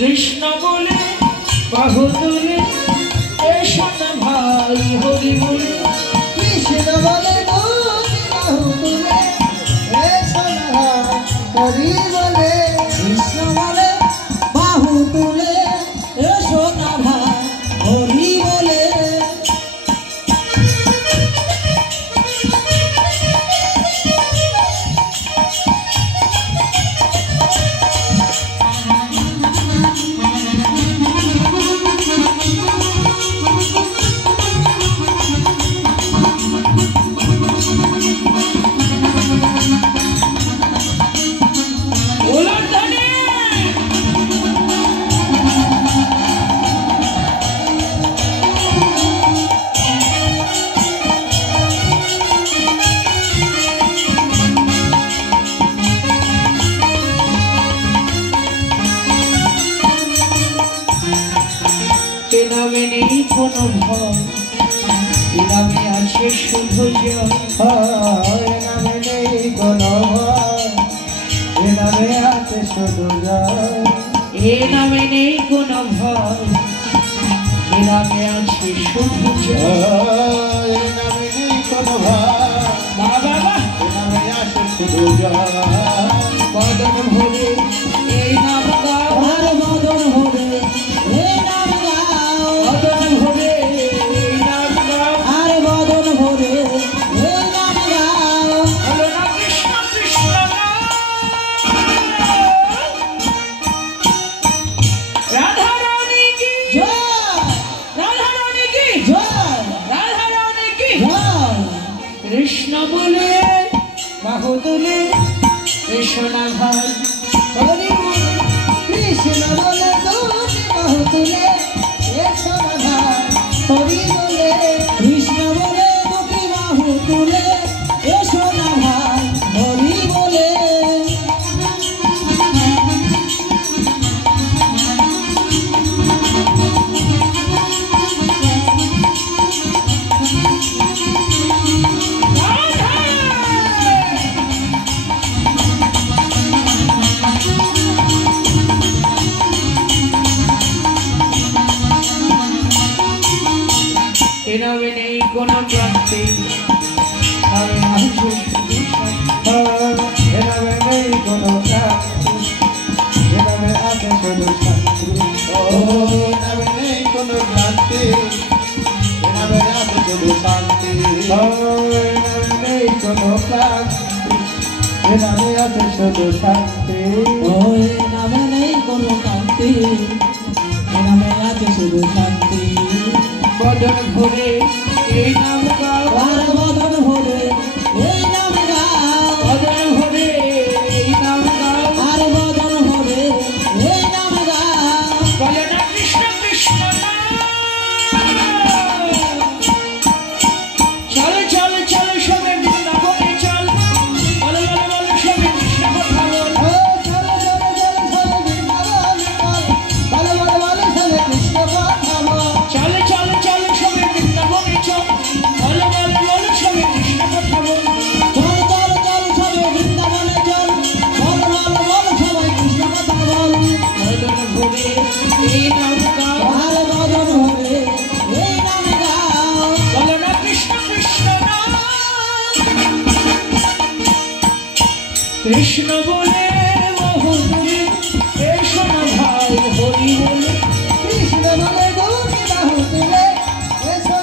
कृष्ण बोले बाहु तुले ऐसा भाई हरि बोले कृष्ण बोले बाहु तुले ऐसा हरि बोले कृष्ण बोले बाहु तुले ऐसा हरि बोले नामे नहीं कोनो भय नामे आछे शुधु जय नामे नहीं कोनो भय नामे आछे शुधु जय नामे नहीं कोनो भय नामे आछे शुधु जय नामे नहीं कोनो भय बाबा नामे आछे शुधु जय बदन भोले ए नाम गाओ हर बदन भोले ए नाम गाओ बदन भोले ए नाम गाओ हर बदन भोले ए नाम गाओ बोलो ना कृष्ण कृष्ण राधा रानी की जय राधा रानी की जय राधा रानी की जय कृष्ण बोले बाहु तुले कृष्ण भाई हरि बोले कृष्ण बोले बाहु तुले ऐसा हरि बोले कृष्ण बोले बाहु तुले ऐसा हरि बोले नामे नहीं कोनो क्रांति नामे आछे नामे नहीं कोनो क्रांति नामे आछे शुधु शांति नामे नहीं कोनो क्रांति नामे आछे शुधु शांति नामे नहीं कोनो क्रांति नामे आछे शुधु शांति नामे नहीं कोनो क्रांति नामे आछे शुधु शांति बदन भोले ए नाम गाओ हर बदन भोले ए नाम गाओ बदन भोले ए नाम गाओ हर बदन भोले ए नाम गाओ बोलो ना कृष्ण कृष्ण चल चल चल सबे वृंदावने चल बोलो बोलो बोलो सबे कृष्ण कथा बोल चलो चलो चलो चलो वृंदावन चलो बोलो बोलो चलो कृष्ण कथा बोल चल चल चल सबे वृंदावने चल बोलो बोलो बोलो सबे कृष्ण कथा बोल चलो चलो चलो चलो वृंदावन चल बोलो बोलो बोलो चलो कृष्ण कथा बोल बदन भोले ए नाम गाओ हर बदन भोले ए नाम गाओ बोलो ना कृष्ण कृष्ण कृष्ण बोले बाहु तुले ऐसा भाई हरि बोले कृष्ण बोले बाहु तुले ऐसा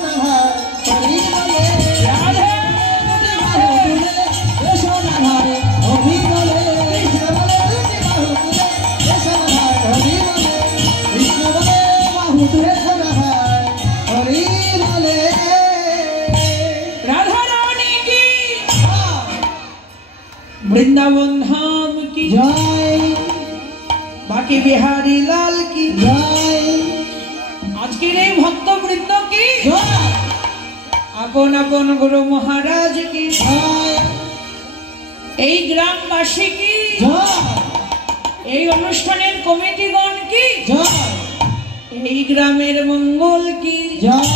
हरि बोले राधे बाहु तुले ऐसा हरि बोले कृष्ण बोले बाहु तुले ऐसा हरि बोले कृष्ण बोले बाहु तुले ऐसा हरि बोले राधा रानी की वृंदावन धाम की जय बाकी बिहारी लाल की जय आज के लिए भक्त वृंद की जय अपन अपन गुरु महाराज की जय এই গ্রামবাসী কি जय এই অনুষ্ঠানের কমিটিগণ কি এই গ্রামের মঙ্গল কি জয়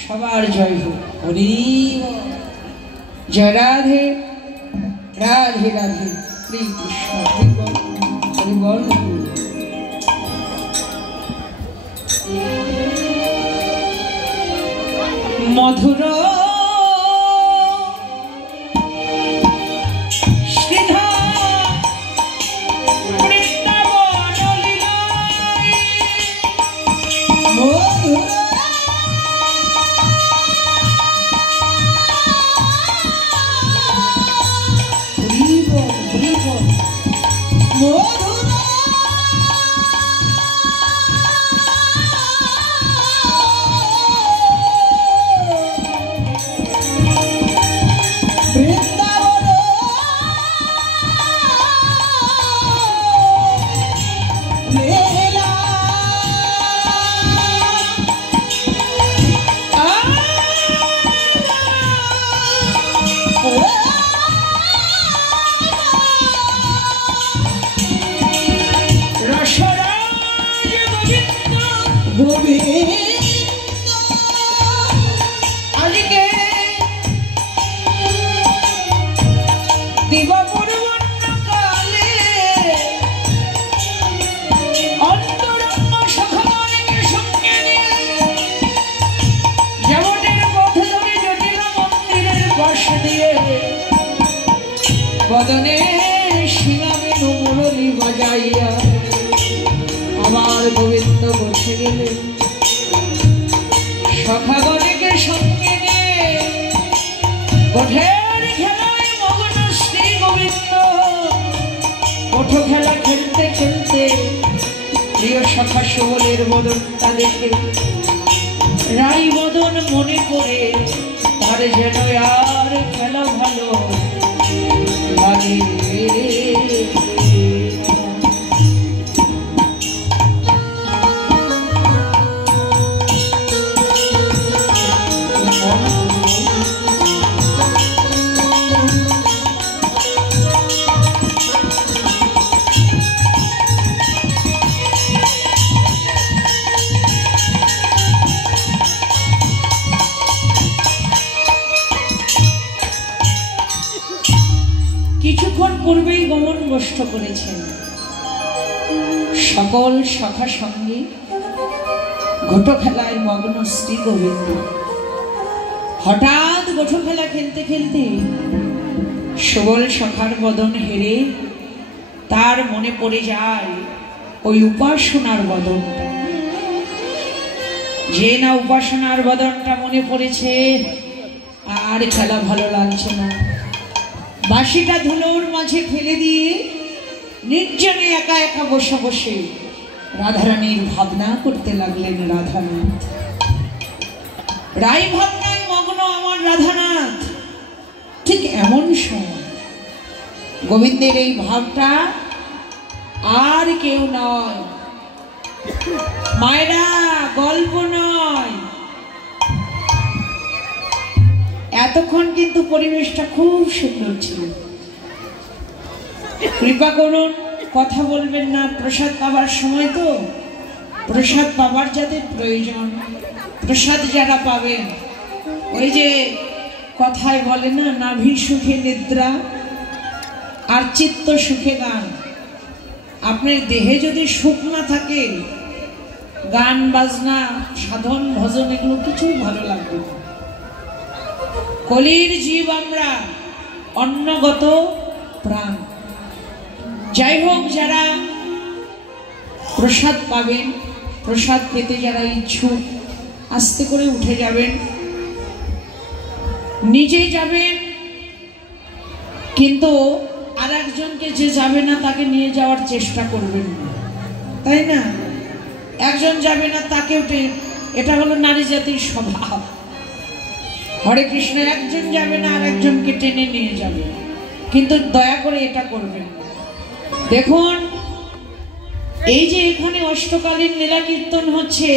সবার জয় হোক। হরি বল। জয় রাধে রাধে রাধে শ্রী কৃষ্ণ হরি বল। মধুর বদনে শিলামে মুরলি বাজাইয়া আমার গোবিন্দ বসে গেলে সখাগণকে সঙ্গে নিয়ে গোঠের খেলায় মগ্ন শ্রী গোবিন্দ। ওঠো খেলা খেলতে খেলতে প্রিয় সখা সুবলের বদনটা দেখে রাই বদন মনে করে তার যেন আর খেলা ভালো লাগে। কিছুক্ষণ পূর্বেই গমন গোষ্ঠ করেছেন সকল সখা সঙ্গে ঘটো খেলায় মগ্ন শ্রী গোবিন্দ। হঠাৎ গোটো খেলা খেলতে খেলতে সুবল সখার বদন হেরে তার মনে পড়ে যায় ওই উপাসনার বদনটা। যে না উপাসনার বদনটা মনে পড়েছে আর খেলা ভালো লাগছে না। বাঁশিটা ধুলোর মাঝে ফেলে দিয়ে নির্জনে একা একা বসে বসে রাধারানীর ভাবনা করতে লাগলেন রাধানাথ। রাই ভাবনায় মগ্ন আমার রাধানাথ। ঠিক এমন সময় গোবিন্দের এই ভাবটা আর কেউ নয়, মায়েরা গল্প নয়। এতক্ষণ কিন্তু পরিবেশটা খুব সুন্দর ছিল। কৃপা করুন কথা বলবেন না, প্রসাদ পাবার সময় তো। প্রসাদ পাবার যাদের প্রয়োজন, প্রসাদ যারা পাবেন, ওই যে কথায় বলে না, নাভি সুখে নিদ্রা আর চিত্ত সুখে গান। আপনার দেহে যদি সুখ না থাকে, গান বাজনা সাধন ভজন এগুলো কিছুই ভালো লাগবে না। কলির জীব আমরা, অন্নগত প্রাণ। যাই হোক, যারা প্রসাদ পাবেন, প্রসাদ পেতে যারা ইচ্ছুক, আস্তে করে উঠে যাবেন, নিজে যাবেন, কিন্তু আর একজনকে যে যাবে না তাকে নিয়ে যাওয়ার চেষ্টা করবেন না, তাই না? একজন যাবে না তাকে উঠে, এটা হলো নারী জাতির স্বভাব। হরে কৃষ্ণ, একজন যাবে না আর একজনকে টেনে নিয়ে যাবে, কিন্তু দয়া করে এটা করবেন না। দেখুন, এই যে এখানে অষ্টকালীন লীলা কীর্তন হচ্ছে,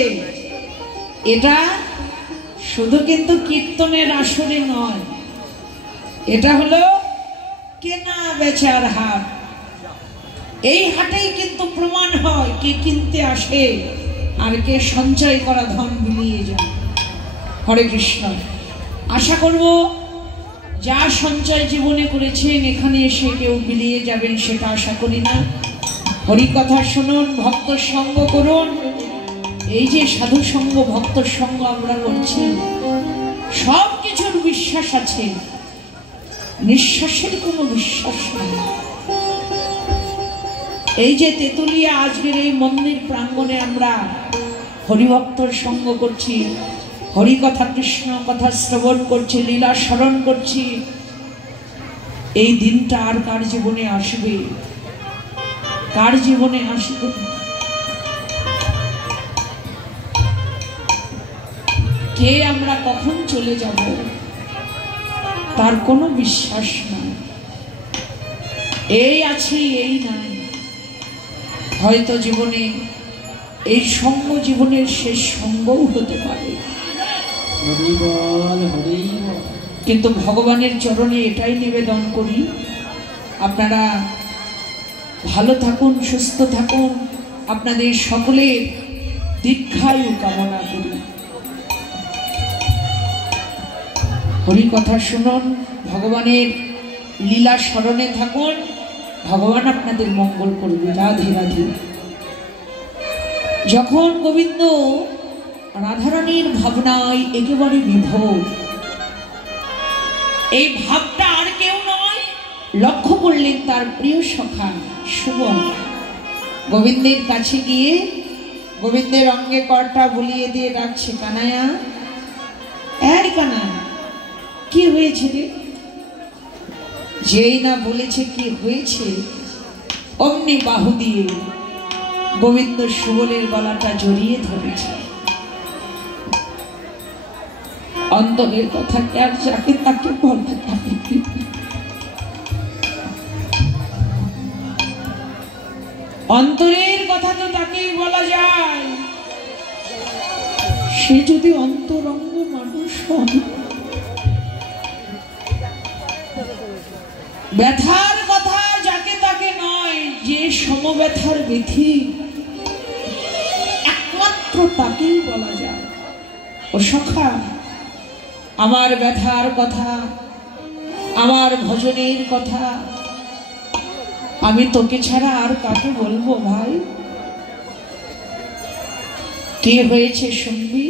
এটা শুধু কিন্তু কীর্তনের আসরে নয়, এটা হলো কেনা বেচার হাট। এই হাটেই কিন্তু প্রমাণ হয় কে কিনতে আসে আর কে সঞ্চয় করা ধন বিলিয়ে যান। হরে কৃষ্ণ। আশা করব যা সঞ্চয় জীবনে করেছেন এখানে এসে কেউ বিলিয়ে যাবেন সেটা আশা করি না। হরি কথা শুনুন, ভক্ত সঙ্গ করুন। এই যে সাধু সঙ্গ ভক্ত সঙ্গ আমরা করছি, সব কিছুর বিশ্বাস আছে, নিঃশ্বাসের কোনো বিশ্বাস নেই। এই যে তেতুলিয়া আজকের এই মন্দির প্রাঙ্গণে আমরা হরিভক্তর সঙ্গ করছি, হরি কথা কৃষ্ণ কথা শ্রবণ করছি, লীলা স্মরণ করছি, এই দিনটা আর কার জীবনে আসবে? কার জীবনে আসবে? কে আমরা কখন চলে যাব তার কোনো বিশ্বাস নাই। এই আছি এই নাই। হয়তো জীবনে এই সঙ্গ জীবনের শেষ সঙ্গও হতে পারে, কিন্তু ভগবানের চরণে এটাই নিবেদন করি, আপনারা ভালো থাকুন, সুস্থ থাকুন, আপনাদের সকলের দীর্ঘায়ু কামনা করি। হরি কথা শুনুন, ভগবানের লীলা স্মরণে থাকুন, ভগবান আপনাদের মঙ্গল করবে। রাধে রাধে। যখন গোবিন্দ রাধারানীর ভাবনায় একেবারে বিভোর, এই ভাবটা আর কেউ নয়, লক্ষ্য করলেন তার প্রিয় সখা সুবল। গোবিন্দের কাছে গিয়ে গোবিন্দের অঙ্গে করটা বুলিয়ে দিয়ে ডাকছে, কানায়া, এই কানায়া, কি হয়েছে রে? যেই না বলেছে কি হয়েছে, অমনি বাহু দিয়ে গোবিন্দ সুবলের গলাটা জড়িয়ে ধরেছে। অন্তরের কথা আর যাকে তাকে বলতে পারে, অন্তরের কথা তো তাকেই বলা যায়। সে যদি অন্তরঙ্গ মানুষ হন, ব্যথার কথা যাকে তাকে নয়, যে সমব্যথার বিধি একমাত্র তাকেই বলা যায়। ও সখা, আমার ব্যথার কথা, আমার ভজনের কথা আমি তোকে ছাড়া আর কাকে বলবো ভাই? কি হয়েছে শুনবি?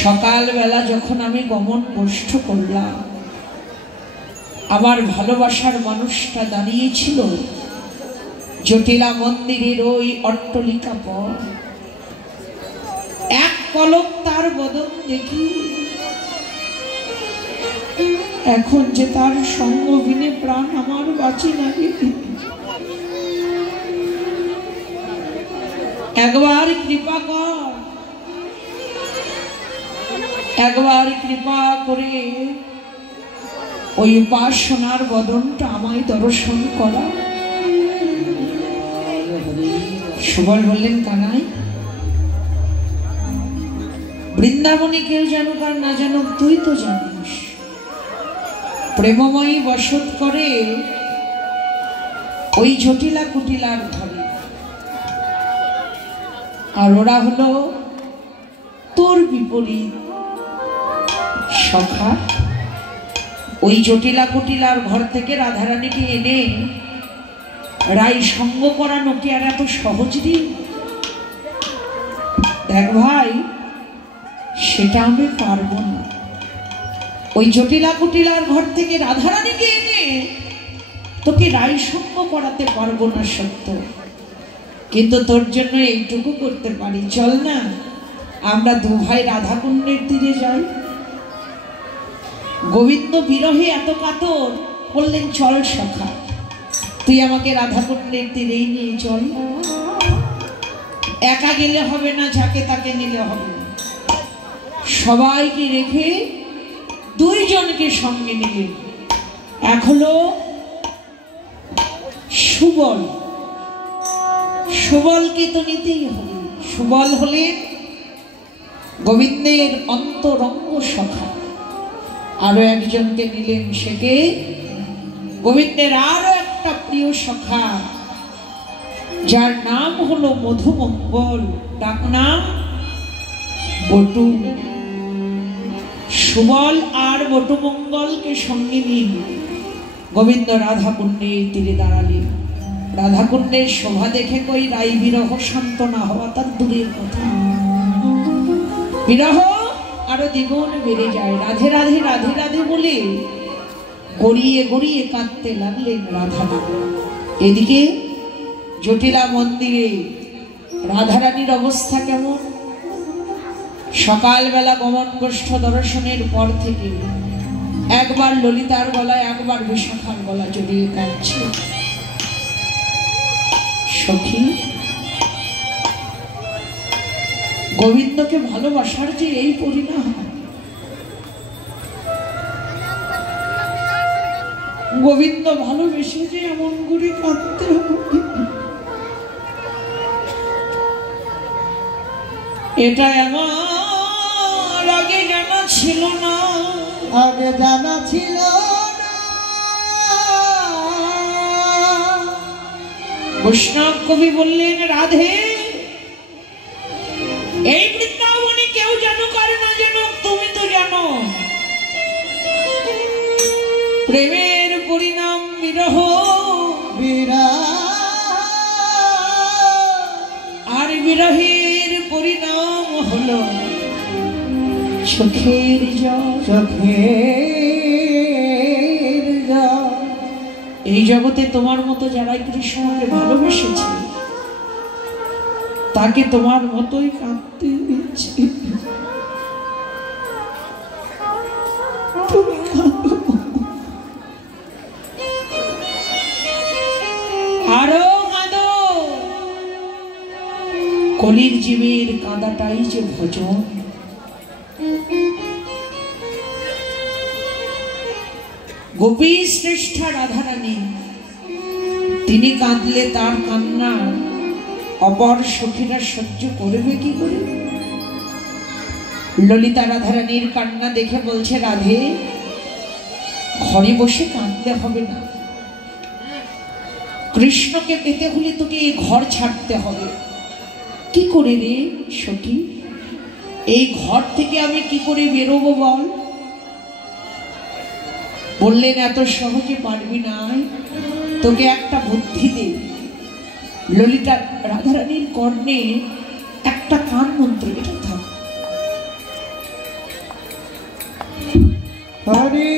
সকালবেলা যখন আমি গমন কষ্ট করলাম, আমার ভালোবাসার মানুষটা দাঁড়িয়েছিল জটিলা মন্দিরের ওই অট্টলিকা পর। এক পলক তার বদন দেখি, এখন যে তার সঙ্গ বিনে প্রাণ আমার বাঁচি না। একবার কৃপা কর, একবার কৃপা করে ওই উপাসনার বদনটা আমায় দর্শন করা। সুবল বললেন, কানাই, বৃন্দাবনে কেউ জানুক আর না জানুক, তুই তো জানিস প্রেমময়ী বসত করে ওই জটিলা কুটিলার ঘরে, আর ওরা হলো তোর বিপরীত সখা। ওই জটিলা কুটিলার ঘর থেকে রাধারানীকে এনে রাই সঙ্গ করানো কি আর এত সহজ দিন? দেখ ভাই, সেটা আমি পারবো না। ওই জটিলা কুটিলার ঘর থেকে রাধারানীকে এনে তোকে রাই সঙ্গ করাতে পারবো না সত্য, কিন্তু তোর জন্য এইটুকু করতে পারি। চল না, আমরা দু ভাই রাধাকুণ্ডের তীরে যাই। গোবিন্দ বিরহে এত কাতর, বললেন, চল সখা, তুই আমাকে রাধাকুণ্ডের তীরেই নিয়ে চল। একা গেলে হবে না, যাকে তাকে নিলে হবে না, সবাইকে রেখে দুইজনকে সঙ্গে নিলেন। এক হলো সুবল, সুবলকে তো নিতেই হবে। সুবল হলেন গোবিন্দের অন্তরঙ্গ সখা। আরো একজনকে নিলেন, সেকে গোবিন্দের আরো একটা প্রিয় সখা, যার নাম হলো মধুমঙ্গল, ডাক নাম বটু। সুবল আর বটুমঙ্গলকে সঙ্গে নিয়ে গোবিন্দ রাধাকুণ্ডের তীরে দাঁড়ালেন। রাধাকুণ্ডের শোভা দেখে কই রাই বিরহ শান্ত না হওয়া তার দূরের কথা, বিরহ আরো দ্বিগুণ বেড়ে যায়। রাধে রাধে রাধে রাধে বলে গড়িয়ে গড়িয়ে কাঁদতে লাগলেন রাধা। এদিকে জটিলা মন্দিরে রাধারানীর অবস্থা কেমন? সকালবেলা গমন গোষ্ঠ দর্শনের পর থেকে একবার ললিতার গলায় একবার বিশাখার গলা জড়িয়ে কাঁদছে। সখী, গোবিন্দকে ভালোবাসার যে এই পরিণাম, গোবিন্দ ভালোবেসে যে এমন করে কাঁদতে হবে, এটা আমার আগে জানা ছিল না। আগে জানা ছিল না। বৈষ্ণব কবি বললেন, রাধে এই বৃন্দাবনে কেউ জানুক আর না জানুক, তুমি তো জানো প্রেমের পরিণাম বিরহ, আর বিরহের পরিণাম হলো চোখের জল। চোখের জল। এই জগতে তোমার মতো যারাই কৃষ্ণকে ভালোবেসেছে তাকে তোমার মতোই কাঁদতে দিচ্ছে। তুমি কাঁদো, আরো কাঁদো। কলির জীবের কাঁদাটাই যে ভজন। গোপী শ্রেষ্ঠা রাধারানী, তিনি কাঁদলে তার কান্না অপর সখীরা সহ্য করবে কি করে? ললিতা রাধারানীর কান্না দেখে বলছে, রাধে ঘরে বসে কাঁদতে হবে না, কৃষ্ণকে পেতে হলে তোকে এই ঘর ছাড়তে হবে। কি করে রে সখী, এই ঘর থেকে আমি কি করে বেরোবো বল? বললেন, এত সহজে পারবি না, তোকে একটা বুদ্ধি দে। ললিতা রাধারানীর কর্ণে একটা কান মন্ত্র, এটা থাক। হরি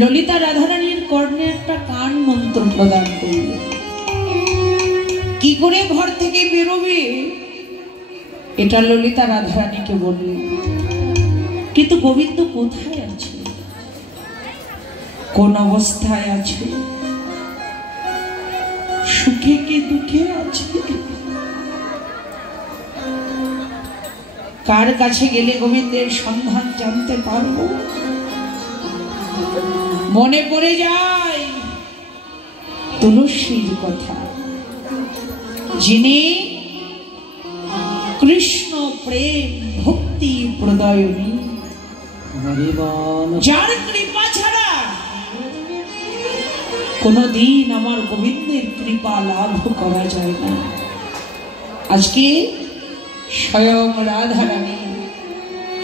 ললিতা রাধারানীর কর্ণে একটা কান মন্ত্র প্রদান করবে। কি করে ঘর থেকে বেরোবে এটা ললিতা রাধারানীকে বলবে। কিন্তু গোবিন্দ কোথায় আছে, কোন অবস্থায় আছে, সুখে কি দুঃখে আছে, কার কাছে গেলে গোবিন্দের সন্ধান জানতে পারবো? মনে পড়ে যায় তুলসীর কথা, যিনি কৃষ্ণ প্রেম ভক্তি প্রদায়নী, যার কৃপা ছাড়া কোনদিন আমার গোবিন্দের কৃপা লাভ করা যায় না। আজকে স্বয়ং রাধারানী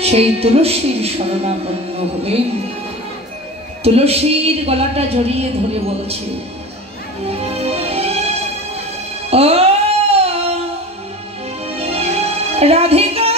সেই তুলসীর শরণাপন্ন হলেন। তুলসীর গলাটা জড়িয়ে ধরে বলছে, ও রাধিকা,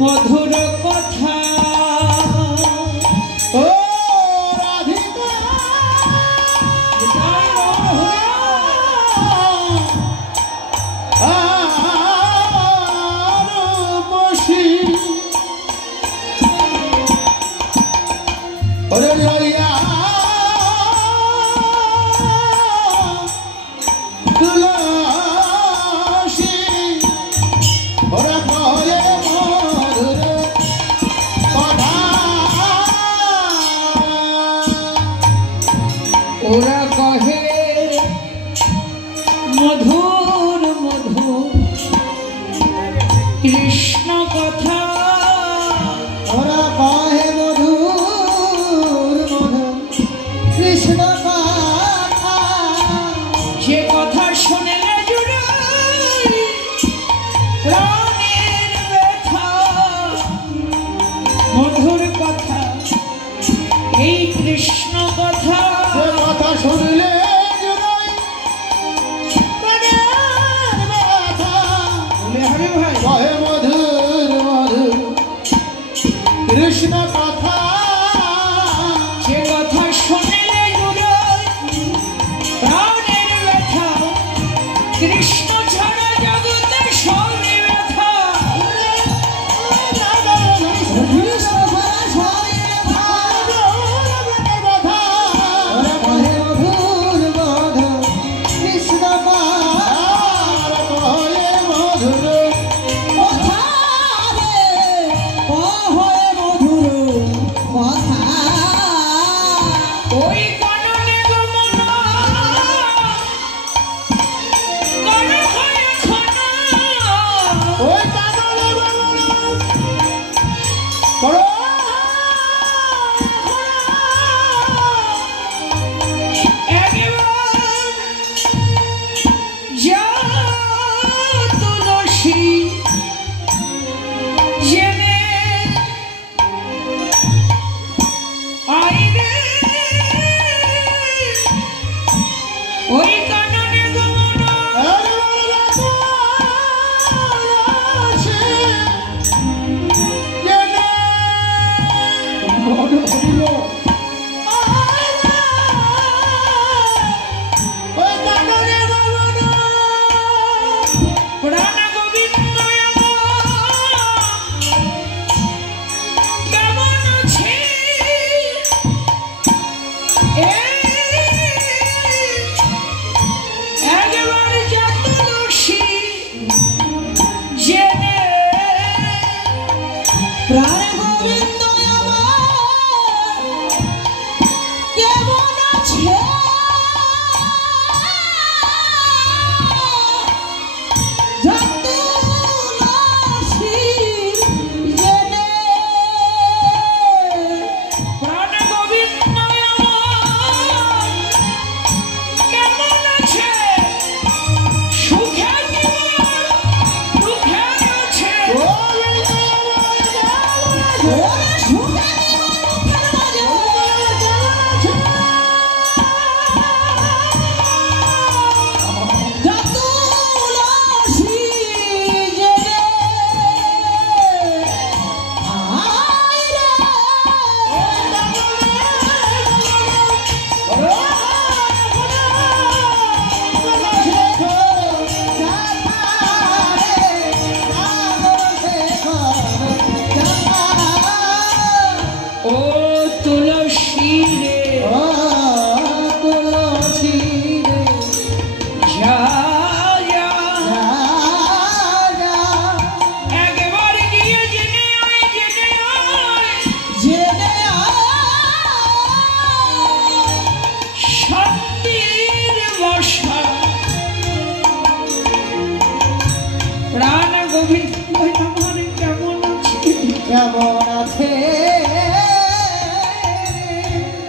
মধুর কথা, ও রাধিকা, বসি লইয়া তুলসী ওরা কয়ে মধুর কথা, ওরা কহে মধুর মধুর কৃষ্ণ কথা, ওরা কহে মধুর মধুর কৃষ্ণ কথা, যে কথা শুনলে জুড়াই প্রাণের ব্যথা, মধুর কথা এই কৃষ্ণ কথা, যে কথা শুনলে জুড়াই প্রাণের ব্যথা, বলে হরে ভাই কহে মধুর মধুর কৃষ্ণ কথা, যে কথা শুনলে জুড়াই প্রাণের ব্যথা, কৃষ্ণ ছাড়া জগতে সবে ব্যথা, কৃষ্ণ ছাড়া সবে ব্যথা, ওরা কহে মধুর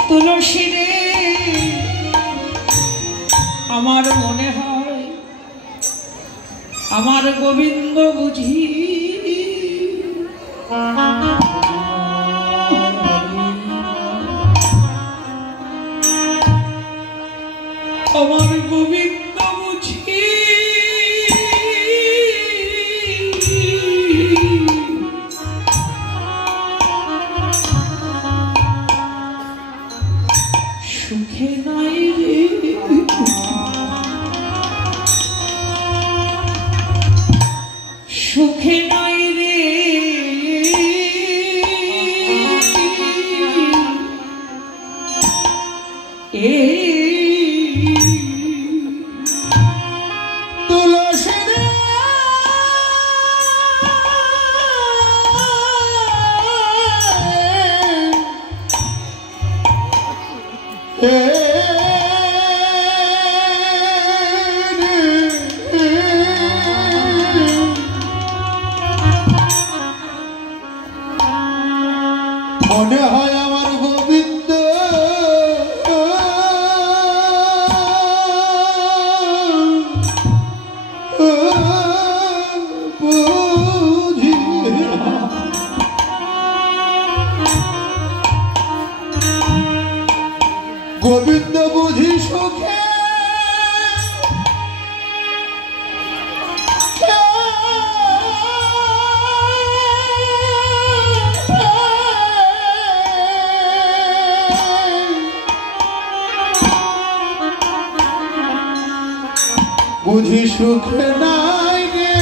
তুলসী রে আমার মনে হয় আমার গোবিন্দ বুঝি আমার গোবিন্দ বুঝি সুখে নাই রে সুখে নাই রে তুলসী রে মনে হয় আমার গোবিন্দ বুঝি গোবিন্দ বুঝি সুখে বুঝি সুখে নাই রে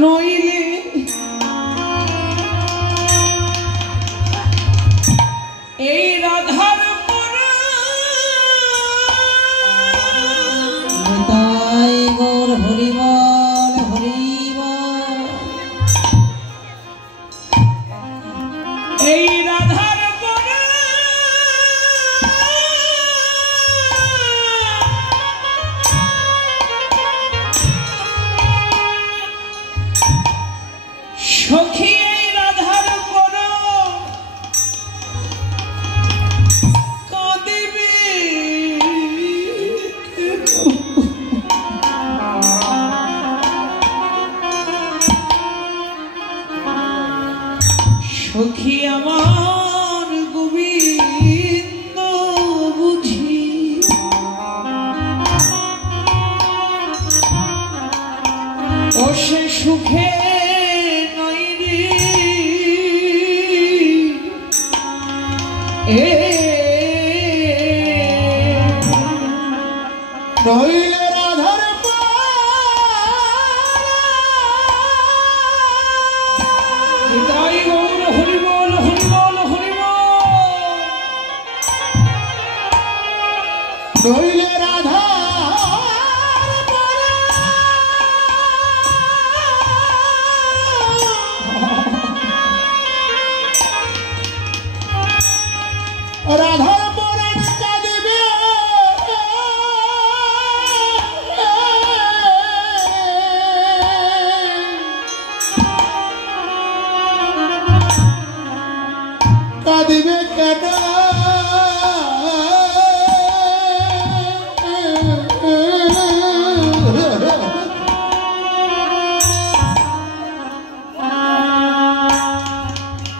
নইলে এই রাধার তাই গৌর হরিবল হরিবল এই রাধার সখী এই রাধার পর কাঁদিবে সখী আমার গোবিন্দ বুঝি ও সে সুখে নই রে নইলে রাধার হৃদয় গৌর হরিবল হরিবল হরিবল নইলে রাধা রাধার পরাণ কাঁদিবে কাঁদিবে কেন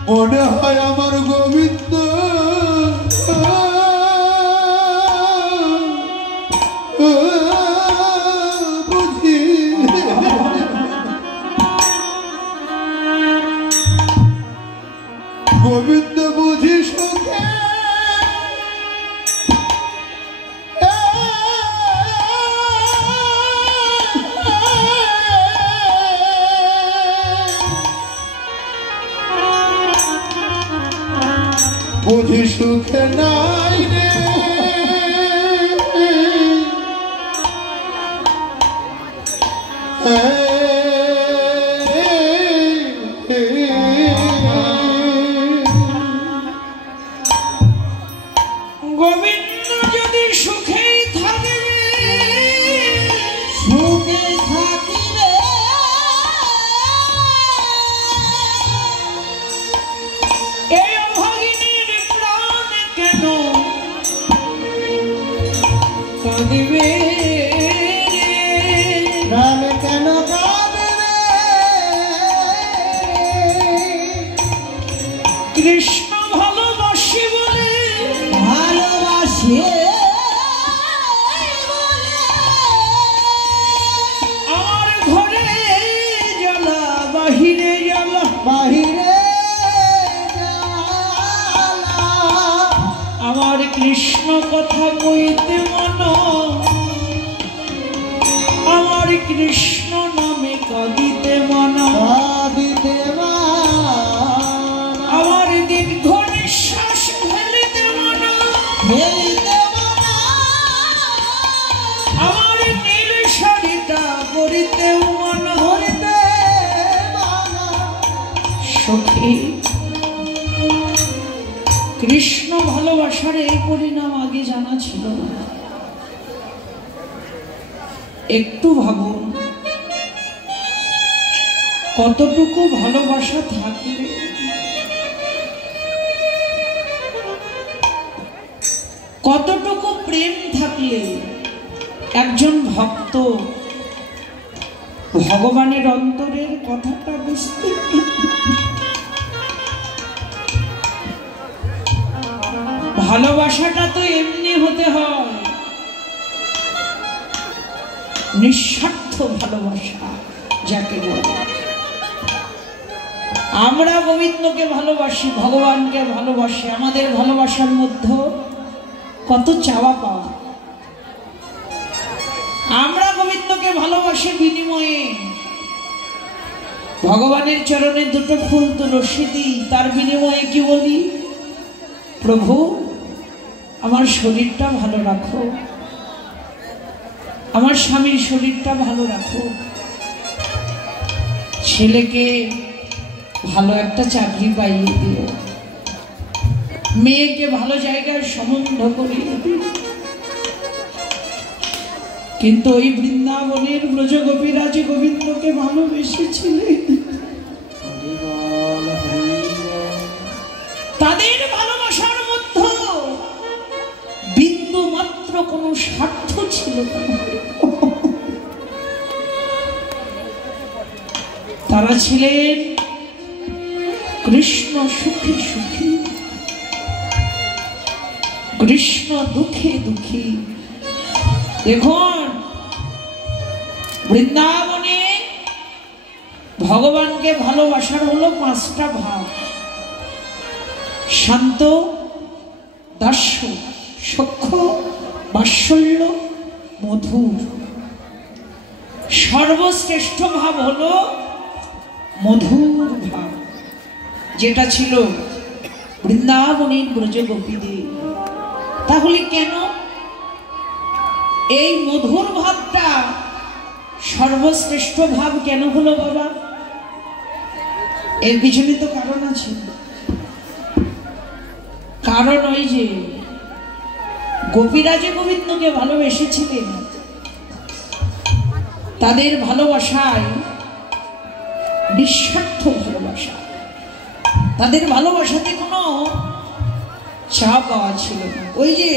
মনে হয় আমার গোবিন্দ বুঝি গোবিন্দ বুঝি সুখে বুঝি সুখে নাই রে গোবিন্দ যদি সুখেই থাকে, সুখে থাকিবে এই অভাগিনীর প্রাণ কেন কাঁদিবে? প্রাণ কেন কাঁদিবে? কৃষ্ণ ভালোবাসি বলে, ভালোবাসি আমার ঘরে জ্বালা বাহিরে জ্বালা, বাহিরে আমার কৃষ্ণ কথা কইতে মন, আমার কৃষ্ণ নামে কাঁদিতে মন, কাঁদিতে আমার দীর্ঘ নিঃশ্বাস ফেলিতে মন, ফেলিতে আমার নীল শাড়িটা করিতেও মন। ধরিতে সখী, কৃষ্ণ ভালোবাসার এই পরিণাম আগে জানা ছিল না। একটু ভাবুন, কতটুকু ভালোবাসা থাকলে, কতটুকু প্রেম থাকলে একজন ভক্ত ভগবানের অন্তরের কথাটা বুঝতে। ভালোবাসাটা তো এমনি হতে হয়, নিঃস্বার্থ ভালোবাসা যাকে বলে। আমরা গোবিন্দকে ভালোবাসি, ভগবানকে ভালোবাসি, আমাদের ভালোবাসার মধ্যে কত চাওয়া পাওয়া। আমরা গোবিন্দকে ভালোবাসি বিনিময়ে ভগবানের চরণে দুটো ফুল তুলসী দিই, তার বিনিময়ে কি বলি? প্রভু, আমার শরীরটা ভালো রাখো, আমার স্বামীর শরীরটা ভালো রাখো, ছেলেকে ভালো একটা চাকরি পাইয়ে দিও, মেয়েকে ভালো জায়গায় সম্বন্ধ করিয়ে দিও। কিন্তু ওই বৃন্দাবনের ব্রজগোপীরা যে গোবিন্দকে ভালোবেসেছিলেন, তাদের ভালোবাসার মধ্যে বিন্দু মাত্র কোনো স্বার্থ ছিল না। তারা ছিলেন কৃষ্ণ সুখী সুখী, কৃষ্ণ দুঃখে দুঃখী। দেখুন, বৃন্দাবনে ভগবানকে ভালোবাসার হলো 5টা ভাব: শান্ত, দাস্য, সখ্য, বাৎসল্য, মধুর। সর্বশ্রেষ্ঠ ভাব হলো মধুর ভাব, যেটা ছিল বৃন্দাবনের ব্রজগোপীদের। তাহলে কেন এই মধুর ভাবটা সর্বশ্রেষ্ঠ ভাব কেন হলো বাবা? এর পিছনে তো কারণ আছে। কারণ ওই যে গোপীরা যে গোবিন্দকে ভালোবেসেছিলেন, তাদের ভালোবাসায় নিঃস্বার্থ ভালোবাসা, তাদের ভালোবাসাতে কোনো চা পাওয়া ছিল না। ওই যে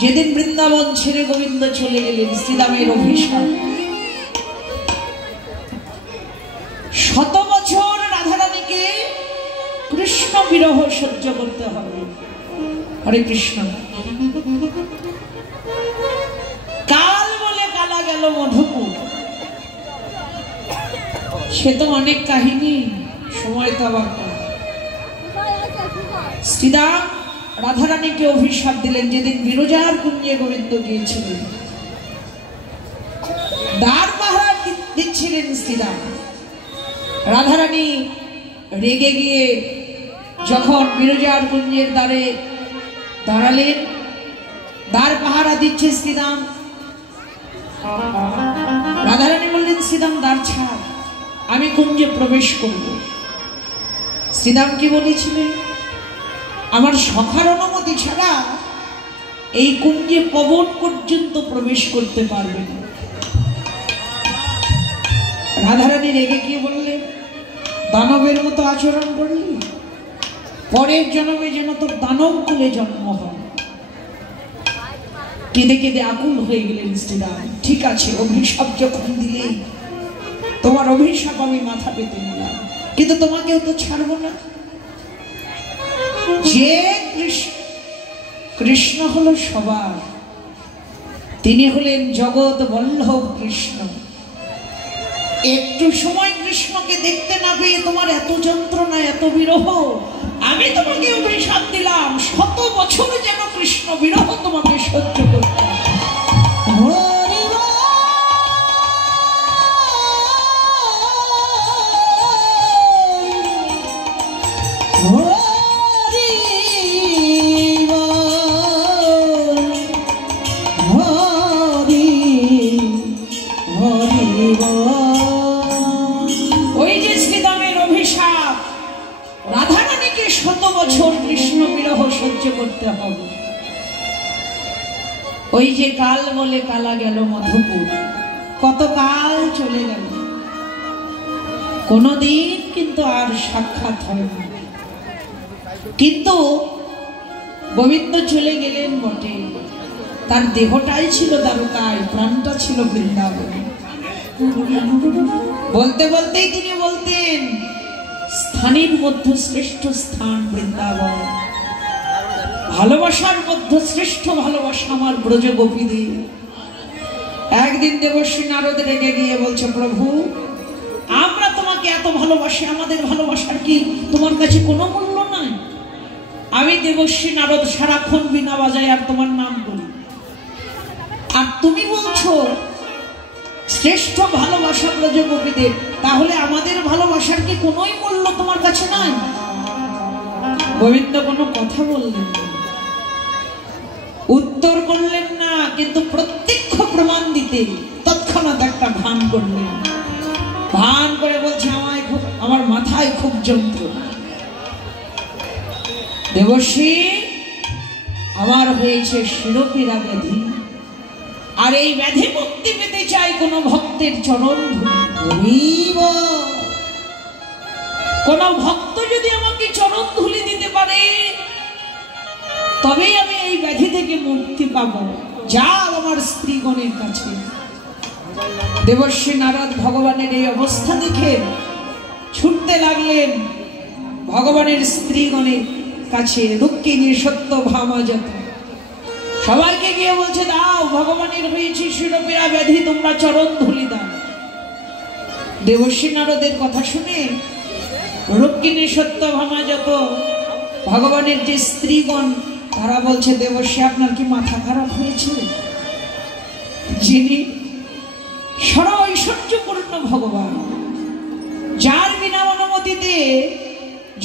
যেদিন বৃন্দাবন ছেড়ে গোবিন্দ চলে গেলেন, শ্রীরামের অভিশাপ, 100 বছর রাধারানীকে কৃষ্ণ বিরহ সহ্য করতে হবে। হরে কৃষ্ণ। কাল বলে কালা গেল মধুপুর, সে তো অনেক কাহিনী, সময় তো আবার। শ্রীরাম রাধারানীকে অভিশাপ দিলেন যেদিন বিরজার কুঞ্জে গোবিন্দ গিয়েছিলেন। দ্বার পাহারা দিচ্ছিলেন শ্রীরাম। রাধারানী রেগে গিয়ে যখন বিরজার কুঞ্জের দ্বারে দাঁড়ালেন, দ্বার পাহারা দিচ্ছে শ্রীরাম। রাধারানী বললেন, শ্রীরাম দ্বার ছাড়, আমি কুঞ্জে প্রবেশ করব। শ্রীরাম কি বলেছিলেন? আমার সখার অনুমতি ছাড়া এই কুঞ্জে পবন পর্যন্ত প্রবেশ করতে পারবে না। রাধারানী রেগে গিয়ে বললেন, দানবের মতো আচরণ করলি, পরের জন্মে যেন তোর দানব কুলে জন্ম হয়। কেঁদে কেঁদে আকুল হয়ে গেলেন শ্রীরাম। ঠিক আছে, অভিশাপ যখন দিলেই তোমার অভিশাপ আমি মাথা পেতে নিলাম, কিন্তু তোমাকেও তো ছাড়বো না। যে কৃষ্ণ হলো সবার, তিনি হলেন জগৎ বল্লভ কৃষ্ণ। একটু সময় কৃষ্ণকে দেখতে না পেয়ে তোমার এত যন্ত্রণা, এত বিরহ, আমি তোমাকে অভিশাপ দিলাম 100 বছরে যেন কৃষ্ণ বিরহ তোমাকে সহ্য করতে। ওই যে শ্রীরামের অভিশাপ, রাধারানীকে 100 বছর কৃষ্ণ বিরহ সহ্য করতে হবে। ওই যে কাল বলে কালা গেল মধুপুর, কত কাল চলে গেল, কোনদিন কিন্তু আর সাক্ষাৎ হয় না। কিন্তু গোবিন্দ চলে গেলেন বটে, তার দেহটাই ছিল দ্বারকায়, প্রাণটা ছিল বৃন্দাবনে। বলতে বলতেই তিনি বলতেন, স্থানের মধ্যে শ্রেষ্ঠ স্থান বৃন্দাবন, ভালোবাসার মধ্যে শ্রেষ্ঠ ভালোবাসা আমার ব্রজ গোপীদের। একদিন দেবশ্রী নারদ রেগে গিয়ে বলছে, প্রভু আমরা তোমাকে এত ভালোবাসি, আমাদের ভালোবাসার কি তোমার কাছে কোনো মূল্য নাই? আমি দেবশ্রী নারদ সারাক্ষণ বিনা বাজায় আর তোমার নাম করি, আর তুমি বলছো শ্রেষ্ঠ ভালোবাসা ব্রজ গোপীদের, তাহলে আমাদের ভালোবাসার কি কোনোই মূল্য তোমার কাছে নাই? গোবিন্দ কোনো কথা বললেন না, উত্তর করলেন না, কিন্তু প্রত্যক্ষ প্রমাণ দিতে তৎক্ষণাৎ একটা ভান করলেন। ভান করে বলছে, আমার মাথায় খুব যন্ত্রণা, দেবশ্রী আমার হয়েছে শিরোপীড়া ব্যাধি, আর এই ব্যাধি মুক্তি পেতে চাই কোন ভক্তের চরণ ধুলি। কোন ভক্ত যদি আমাকে চরণ ধুলি দিতে পারে, তবেই আমি এই ব্যাধি থেকে মুক্তি পাবো। যাও আমার স্ত্রীগণের কাছে। দেবশ্রী নারদ ভগবানের এই অবস্থা দেখে ছুটতে লাগলেন ভগবানের স্ত্রীগণের কাছে। রুক্মিণী, সত্যভামা, যত সবাইকে গিয়ে বলছে, দাও ভগবানের হয়েছে শিরোপীড়া ব্যাধি, তোমরা চরণ ধুলি দাও। দেবশ্রী নারদের কথা শুনে রুক্মিণী, সত্যভামা, যত ভগবানের যে স্ত্রীগণ, তারা বলছে, দেবশ্রী আপনার কি মাথা খারাপ হয়েছে? যিনি সর্ব ঐশ্বর্যপূর্ণ ভগবান, যার বিনা অনুমতিতে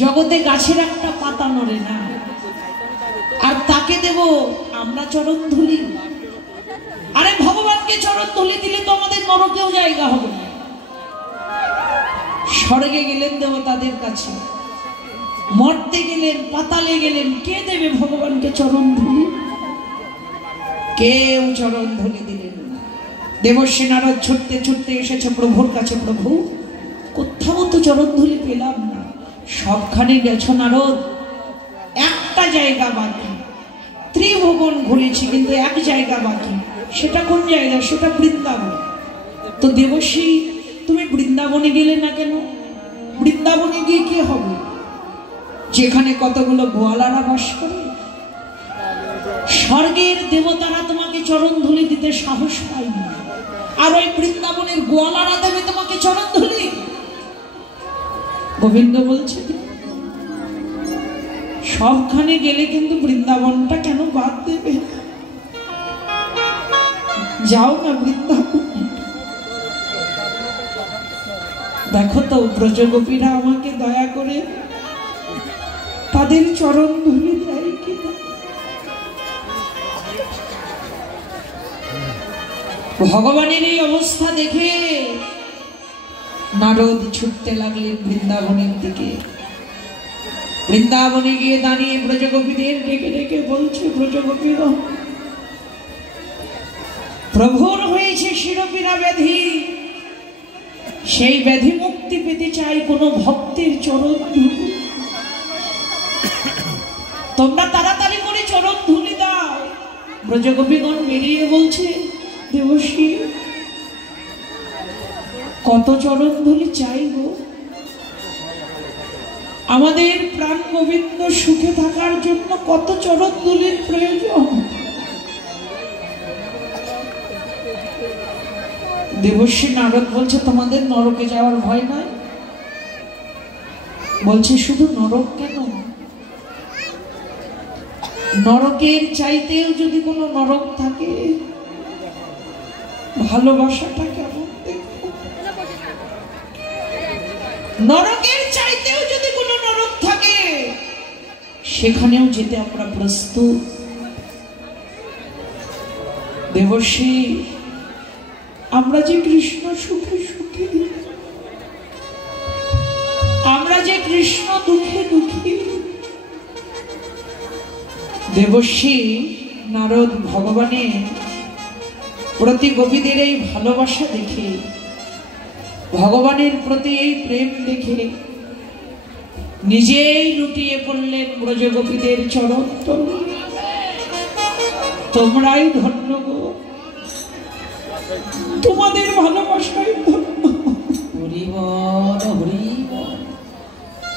জগতে গাছের একটা পাতা নড়ে না, আর তাকে দেব আমরা চরণ ধুলি? আরে ভগবানকে চরণ ধুলি দিলে তো আমাদের নরকেও জায়গা হবে না। স্বর্গে গেলেন দেবতাদের কাছে, মর্তে গেলেন, পাতালে গেলেন, কে দেবে ভগবানকে চরণ ধুলি? কেউ চরণ ধুলি দিলেন না। দেবশ্রী নারদ ছুটতে ছুটতে এসেছে প্রভুর কাছে। প্রভু, কোথাও তো চরণ ধুলি পেলাম না, সবখানে গেছো নারদ, একটা জায়গা বাকি, ত্রিভুবন ঘুরেছি কিন্তু এক জায়গা বাকি। সেটা কোন জায়গা? সেটা বৃন্দাবন। তো দেবশ্রী, তুমি বৃন্দাবনে গেলে না কেন? বৃন্দাবনে গিয়ে কি হবে? যেখানে কতগুলো গোয়ালারা বাস করে, স্বর্গের দেবতারা তোমাকে চরণ ধুলি দিতে সাহস পায়নি, আর ওই বৃন্দাবনের গোয়ালারা দেবে তোমাকে চরণ ধুলি? গোবিন্দ বলছে, সবখানে গেলে কিন্তু বৃন্দাবনটা কেন বাদ দেবে? যাও না বৃন্দাবন। দেখো তো ব্রজগোপীরা আমাকে দয়া করে তাদের চরণ ধুলি দেয় কিনা। ভগবানের এই অবস্থা দেখে নারদ ছুটতে লাগলেন বৃন্দাবনের দিকে। বৃন্দাবনে গিয়ে দাঁড়িয়ে ব্রজগোপীদের ডেকে ডেকে বলছে, ব্রজগোপীরা প্রভুর হয়েছে শিরোপীড়া ব্যাধি, সেই ব্যাধি মুক্তি পেতে চাই কোন ভক্তের চরণ ধুলি। তোমরা তাড়াতাড়ি করে চরণ ধুলি দাও। ব্রজগোপীগণ বেরিয়ে বলছে, দেবশ্রী কত চরণ ধুলি চাই গো? আমাদের প্রাণ গোবিন্দ সুখে থাকার জন্য কত চরণ ধুলির প্রয়োজন। দেবশ্রী নারদ বলছে, তোমাদের নরকে যাওয়ার ভয় নাই? বলছে, শুধু নরক কেন, নরকের চাইতেও যদি কোনো নরক থাকে, ভালোবাসাটা কেমন দেখো। নরকের চাইতেও যদি কোনো নরক থাকে, সেখানেও যেতে আমরা প্রস্তুত। দেবশ্রী আমরা যে কৃষ্ণ সুখে সুখী, আমরা যে কৃষ্ণ দুঃখে দুঃখী। দেবশ্রী নারদ ভগবানের প্রতি গোপীদের এই ভালোবাসা দেখে, ভগবানের প্রতি এই প্রেম দেখে নিজেই লুটিয়ে পড়লেন ব্রজগোপীদের চরণ তলে। তোমরাই ধন্য গো, তোমাদের ভালোবাসাই ধন্য। হরি বল হরি বল।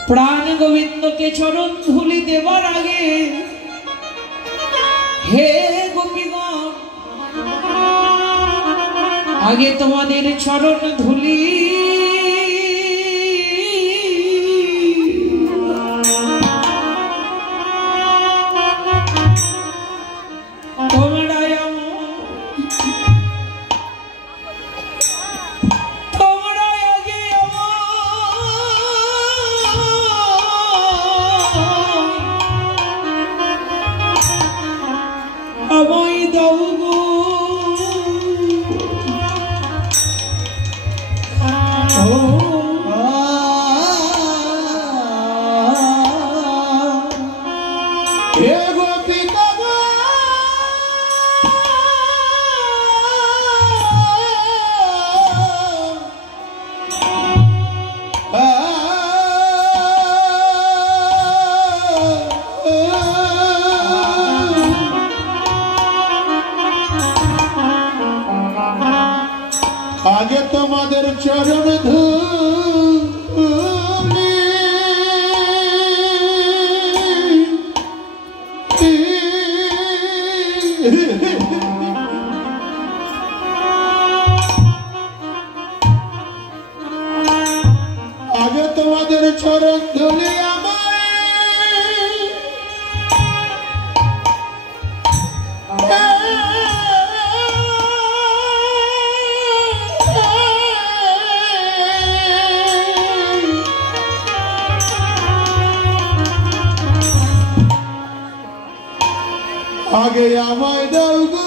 প্রাণ গোবিন্দকে চরণ ধুলি দেবার আগে হে গোপীগণ, আগে তোমাদের চরণ ধুলি আগে তোমাদের চরণ ধুলি আগে তোমাদের চরণ ধুলি আগে আমায় দাও গো।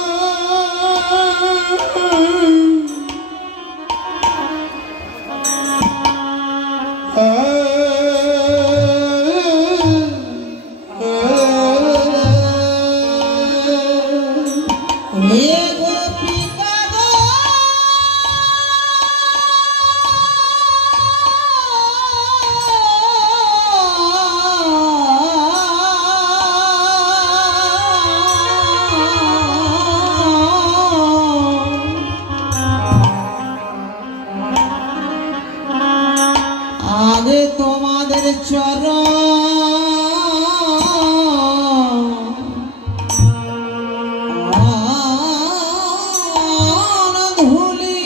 আগে তোমাদের চরণ ধুলি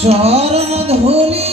চরণ ধুলি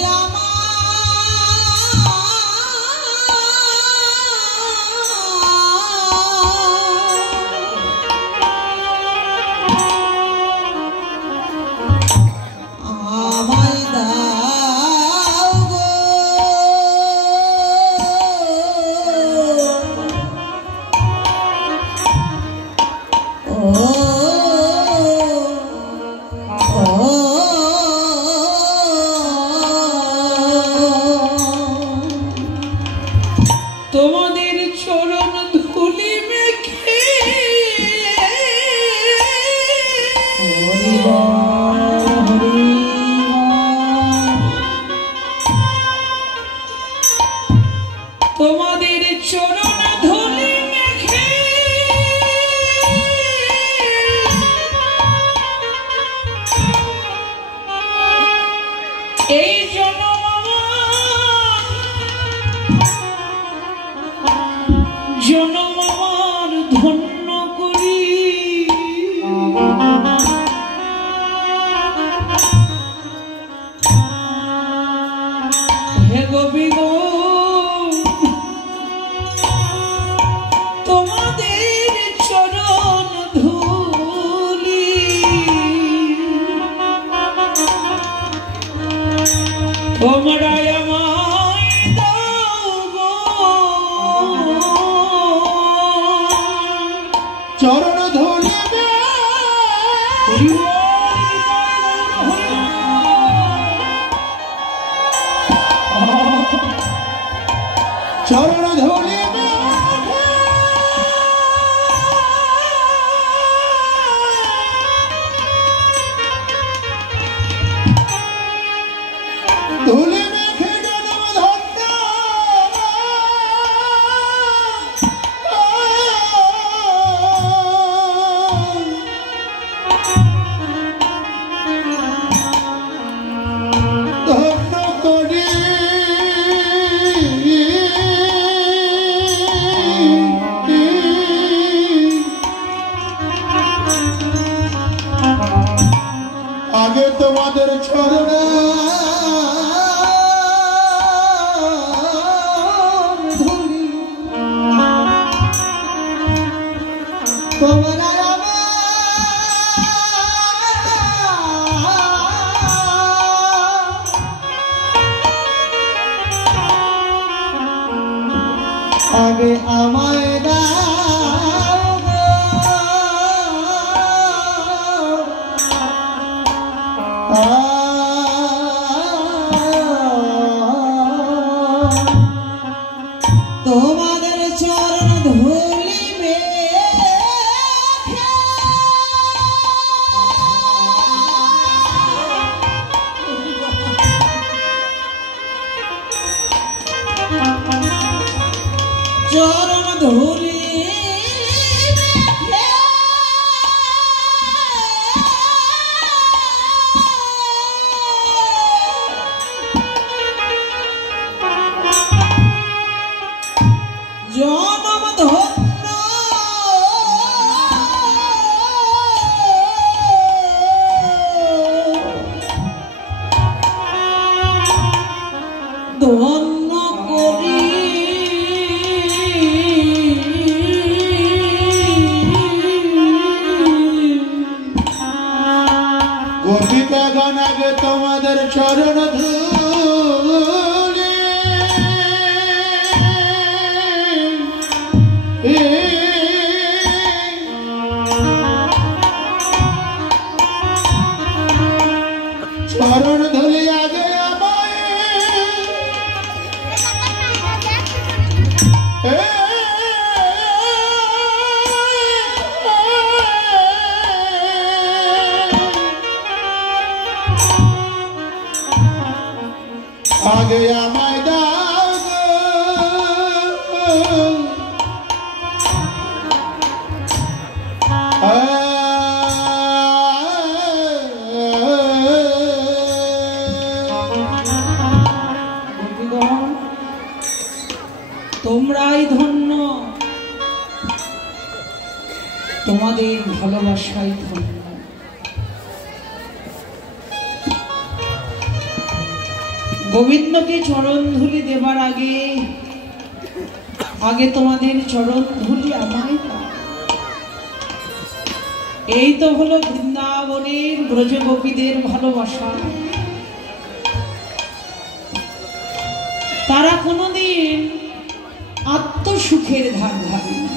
এই জনম আমার ধন্য করি, হে গোবিন্দ তোমাদের চরণ ধুলি, তোমরা আমায় দাও গো চরণ ধুলি চরণ ধুলি ধুলি মেখে জনম ধন্য ধন্য করি আগে তোমাদের চরণ ধুলি, তোমরা আগে আমায় দাও গো তোমাদের চরণ ধুলি মেখে চরণ ধুলি মেখে জনম ধন্য ধন্য করি, গোপিকাগণ আগে তোমাদের চরণ ধুলি চরণ ধুলি আগে আমায় আগে আমায় দাও তোমরাই ধন্য, তোমাদের ভালোবাসাই ধন্য। গোবিন্দকে চরণ ধুলি দেবার আগে আগে তোমাদের চরণ ধুলি আমায় দাও। এই তো হলো বৃন্দাবনের ব্রজগোপীদের ভালোবাসা। তারা কোনোদিন আত্মসুখের ধার ধারে না,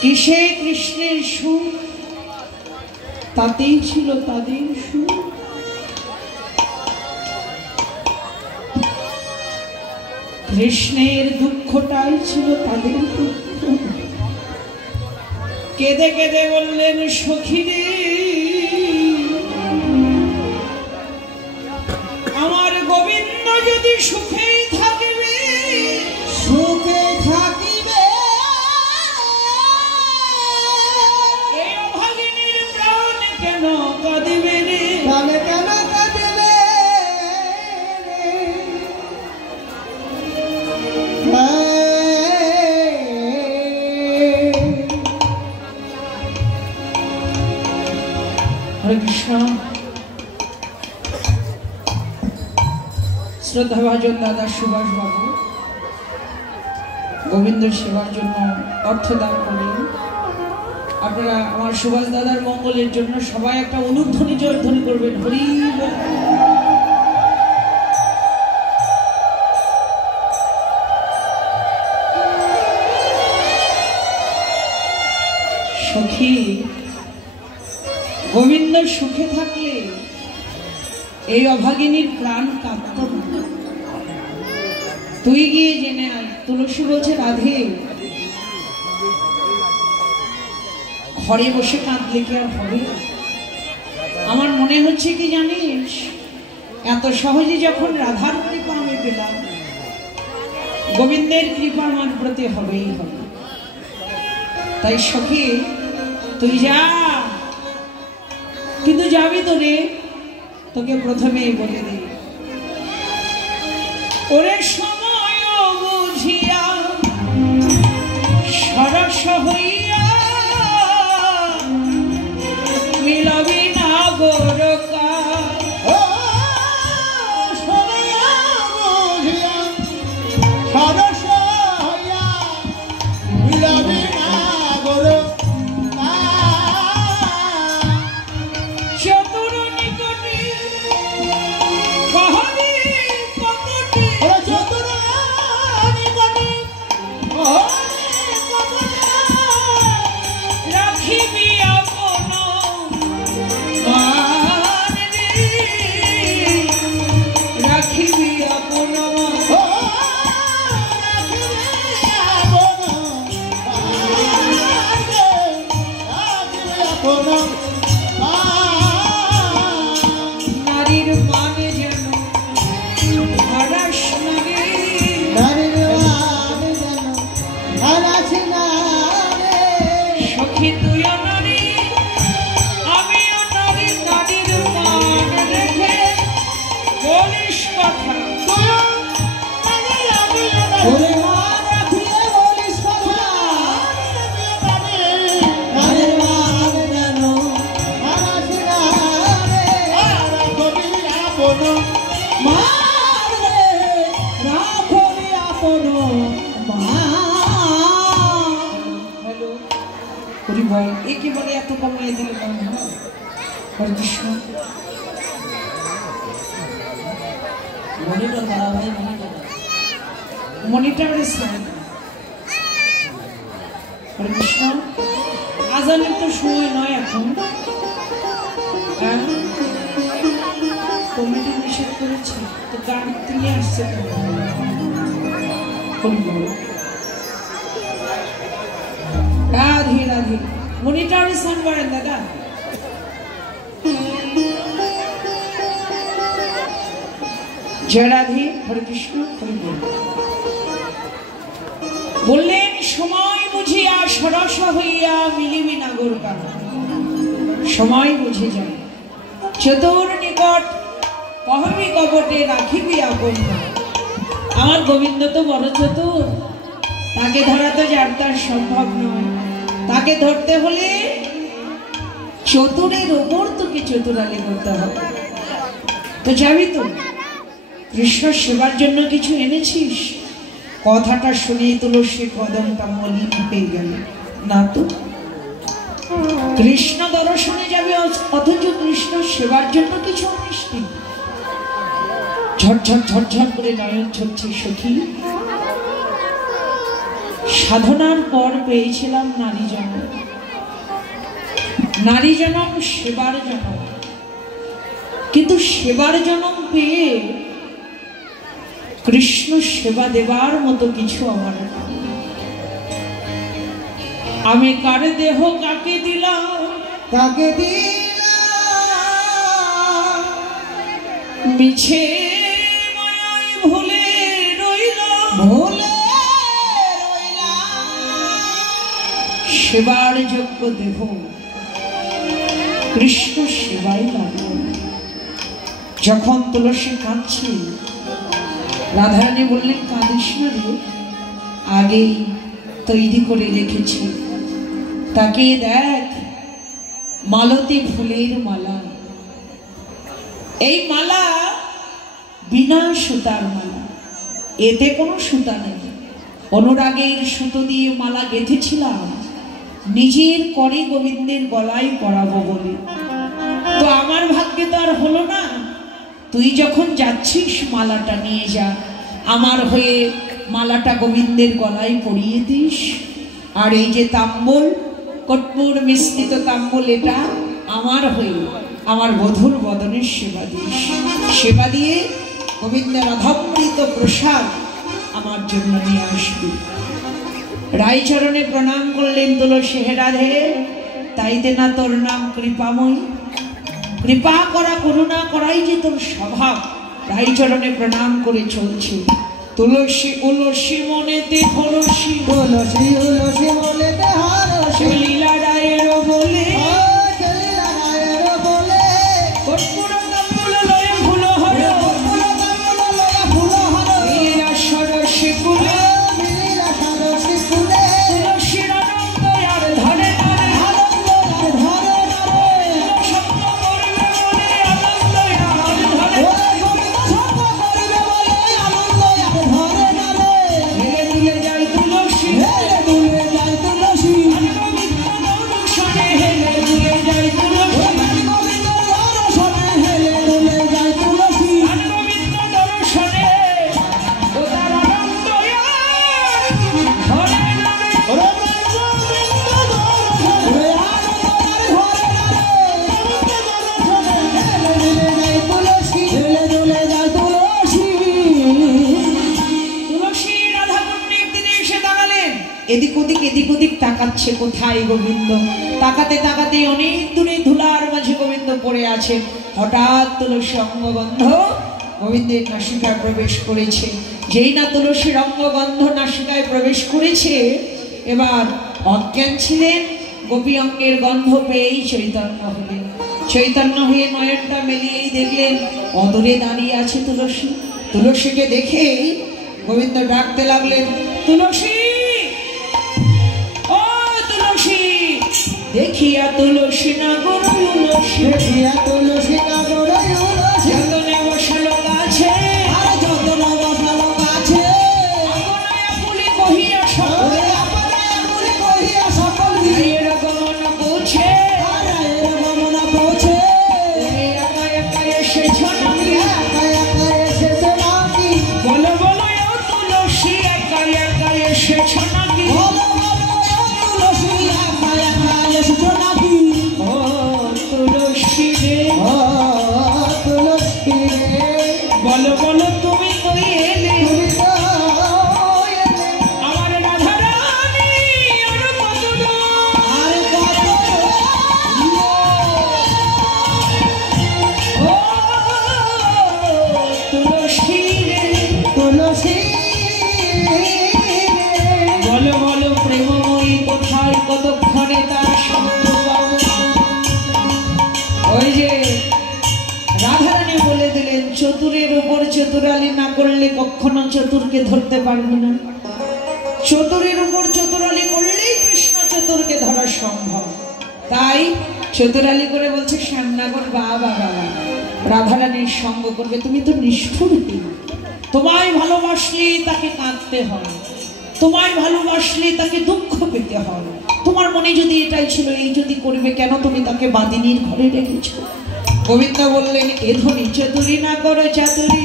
কিসে কৃষ্ণের সুখ তাতেই ছিল তাদের সুখ। কৃষ্ণের দুঃখটাই ছিল তাদের দুঃখ। কেঁদে কেঁদে বললেন সখী রে, আমার গোবিন্দ যদি সুখেই থাকিবে, সুখে থাকিবে এই অভাগিনীর প্রাণ কেন কাঁদিবে রে? প্রাণে কেন কাঁদিবে? কৃষ্ণ। শ্রদ্ধাভাজন দাদা সুভাষ বাবু গোবিন্দ সেবার জন্য অর্থ দান করেন। আপনারা আমার সুভাষ দাদার মঙ্গলের জন্য সবাই একটা অনুধ্বনি জয়ধ্বনি করবেন, হরি বল। সখী, গোবিন্দ সুখে থাকলে এই অভাগিনীর প্রাণ কাঁদত না। তুই গিয়ে জেনে আয়। তুলসী বলছে, রাধে ঘরে বসে কাঁদলে কি আর হবে? আমার মনে হচ্ছে কি জানিস, এত সহজে যখন রাধার কৃপা আমি পেলাম, গোবিন্দের কৃপা আমার প্রতি হবেই হবে। তাই সখী তুই যা, কিন্তু যাবি তো রে, তোকে প্রথমেই বলে দে, ওরে সময় বুঝিয়া সরস হইয়া মিলবি না গোরকা। একেবারে এত কমিয়ে দিল হরে কৃষ্ণ। মনিটর করা ভাই, মনিটরের সাইড। হরে কৃষ্ণ। আজানের তো সময় নয় এখন, কমিটি নিষেধ করেছে তো গান তুলে আসছে। রাধে রাধে। মনিটরে সান করেন দাদা। জয় রাধে। হরে কৃষ্ণ। বললেন সময় বুঝিয়া সরস হইয়া মিলিবি না গোরকা। সময় বুঝে যায়, চতুর নিকট কহবি কপটে রাখিবি আপন। আমার গোবিন্দ তো বড় চতুর, তাকে ধরা তো যার তার সম্ভব নয়। তাকে ধরতে হলে চতুরের ওপর তোকে চতুরালি করতে হবে। তো যাবি তো? কৃষ্ণ সেবার জন্য কিছু এনেছিস? কথাটা শুনেই তুলসীর কদমটা মলিন হয়ে গেল। না তো, কৃষ্ণ দর্শনে যাবে অথচ কৃষ্ণ সেবার জন্য কিছু আনিস নি। ঝরঝর ঝরঝর করে নয়ন ঝরছে সখী। সাধনার পর পেয়েছিলাম নারী জন্ম, নারী জনম সেবার জনম, কিন্তু সেবার জনম পেয়ে কৃষ্ণ সেবা দেবার মতো কিছু আমার। আমি কার দেহ কাকে দিলাম, কাকে দিলাম, মিছে মায়ায় ভুলে রইলাম, ভুলে সেবার যোগ্য দেহ কৃষ্ণ সেবাই লাগলো। যখন তুলসী কাঁদছে, রাধারানী বললেন, কাঁদিস না রে, আগেই তৈরি করে রেখেছি। তাকে দেখ, মালতী ফুলের মালা। এই মালা বিনা সুতার মালা, এতে কোনো সুতা নেই। অনুরাগের সুতো দিয়ে মালা গেঁথেছিলাম নিজের করে গোবিন্দের গলায় পরাবো বলে। তো আমার ভাগ্যে তো আর হলো না। তুই যখন যাচ্ছিস মালাটা নিয়ে যা, আমার হয়ে মালাটা গোবিন্দের গলায় পরিয়ে দিস। আর এই যে তাম্বুল, কর্পূর মিশ্রিত তাম্বুল, এটা আমার হয়ে আমার বধূর বদনের সেবা দিস। সেবা দিয়ে গোবিন্দের অধমৃত প্রসাদ আমার জন্য নিয়ে আসবি। রায়চরণে প্রণাম করলেন তুলসী। হে রাধে, তাইতে না তোর নাম কৃপাময়ী? কৃপা করা, করুণা করাই যে তোর স্বভাব। রায়চরণে প্রণাম করে চলছে। তুলসী উলসী মনেতে খলসী, তুলসী উলসী মনেতে হারসী, লীলা রায়ের বলে লীলা রায়ের বলে, কর্পূর তাম্বুল লয়ে ফুল হর, কর্পূর তাম্বুল লয়ে ফুল হর, লীলা সরসী কুলে, লীলা সরসী কুলে, তুলসীর আনন্দ আর ধরে ধরে, আনন্দ আর ধরে ধরে, স্বপ্ন করবে বলে আনন্দ আর ধরে, ওরে গোবিন্দ স্বপ্ন করবে বলে আনন্দ আর ধরে ধরে, হেলে দুলে যায় তুলসী, হেলে দুলে যায় তুলসী, গোবিন্দ দর্শনে হেলে দুলে যায় তুলসী, গোবিন্দ দর্শনে হেলে দুলে যায় তুলসী, গোবিন্দ দর্শনে ও তার আনন্দ আর ধরে ধরে। ওরে গোবিন্দ দর্শনে, ওরে আনন্দ আর ধরে ধরে, হেলে দুলে যায় তুলসী, তুলসী রাধা পূর্ণির দিনে এসে দাঁড়ালেন। এদিক ওদিক তাকাচ্ছে, কোথায় গোবিন্দ? তাকাতে তাকাতে অনেক দূরে ধুলার মাঝে গোবিন্দ পড়ে আছেন। হঠাৎ তুলসী অঙ্গগন্ধ গোবিন্দের নাসিকায় প্রবেশ করেছে। যেই না তুলসীর অঙ্গগন্ধ নাসিকায় প্রবেশ করেছে, এবার অজ্ঞান ছিলেন, গোপী অঙ্গের গন্ধ পেয়েই চৈতন্য হলেন। চৈতন্য হয়ে নয়নটা মেলিয়েই দেখলেন অদূরে দাঁড়িয়ে আছে তুলসী। তুলসীকে দেখেই গোবিন্দ ডাকতে লাগলেন, তুলসী, ও তুলসী। দেখিয়া তুলসী না গরুলসী, দেখিয়া তুলসী না গোড়ায় উলসী, যতনে বসালো কাছে, আর যতন বসালো কাছে, আপনায়া ফুলে কহিয়া সকল, ওরে আপনায় আঙুলে কহিয়া সকল রায়ের গমন পৌঁছে, আর রায়ের গমনা পৌঁছে, তুমি একা একা এসেছ নাকি? একা একা এসেছে নাকি, বলো বলো ও তুলসী, একা একা এসেছ নাকি? বলো বলো ও তুলসী, একা একা এসেছো নাকি, ও তুলসী রে, ও তুলসী রে, বলো বলো তুমি কই এলে? তুমি তো এলে, আমার রাধা রানী আর কত দূর? আর কত ও তুলসী রে, তুলসী রে, বলো বলো প্রেমময়ী কোথায়, কতক্ষণে তার শব্দ পাবো? ওই যে রাধারানী বলে দিলেন, চতুরের উপর চতুরালি না করলে কখনো চতুরকে ধরতে পারবি না। চতুরের উপর চতুরালি করলেই কৃষ্ণ চতুরকে ধরা সম্ভব। তাই চতুরালি করে বলছে শ্যামনগর বাবা বাবা, রাধারানীর সঙ্গ করবে। তুমি তো নিষ্ঠুর, তোমায় ভালোবাসলে তাকে কাঁদতে হয়, তোমায় ভালোবাসলে তাকে দুঃখ পেতে হয়। তোমার মনে যদি এটাই ছিল, এই যদি করবে, কেন তুমি তাকে বাদিনীর ঘরে রেখেছ? গোবিন্দ বললেন, এ ধনী চতুরি না করো চাতুরি,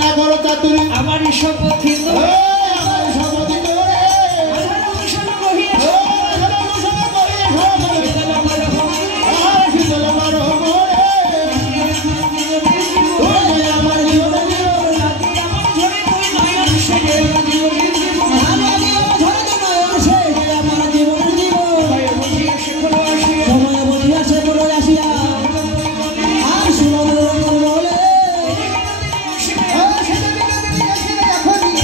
না করো চাতুরি, আমার শপথ হিন্দু আমার সমাধি করে, আধার অনুসরণ করিয়া শীতল আমার হোম। শীতল আমার মনে, ওই আমার জীবনে জীবন, আমার ঝরে তুই নয়ন সেজে জীবনের জীবন, আমার জীবন ধরে তো নয়ন শেষে, আমার জীবনের জীবন, ভয়ে বুঝিয়া সেগুলো আসিয়া সময় বলিয়া সে বলে আসিয়া, আর সুমধুর বলে, সেটা বিনোদিনী আসিবে এখনই,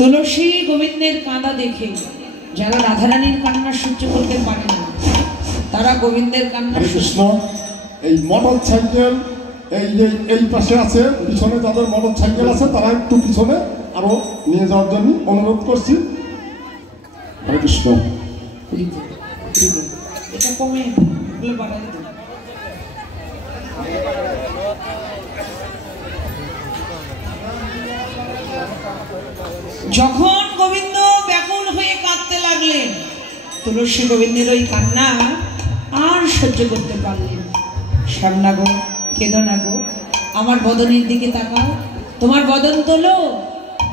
তুলসী গোবিন্দের কাঁদা দেখে যারা রাধারানীর কান্না সহ্য করতে পারে না তারা গোবিন্দের কান্না। হরে কৃষ্ণ। এই মোটর সাইকেল এই পাশে আছে, পিছনে যাদের মোটর সাইকেল আছে তারা একটু পিছনে আরো নিয়ে যাওয়ার জন্য অনুরোধ করছি। হরে কৃষ্ণ। এটা কমে বাড়াই দেব। যখন গোবিন্দ ব্যাকুল হয়ে কাঁদতে লাগলেন তুলসী গোবিন্দের ওই কান্না আর সহ্য করতে পারলেন। শ্যামনা গো, কেঁদো না গো, আমার বদনের দিকে তাকাও, তোমার বদন তোলো,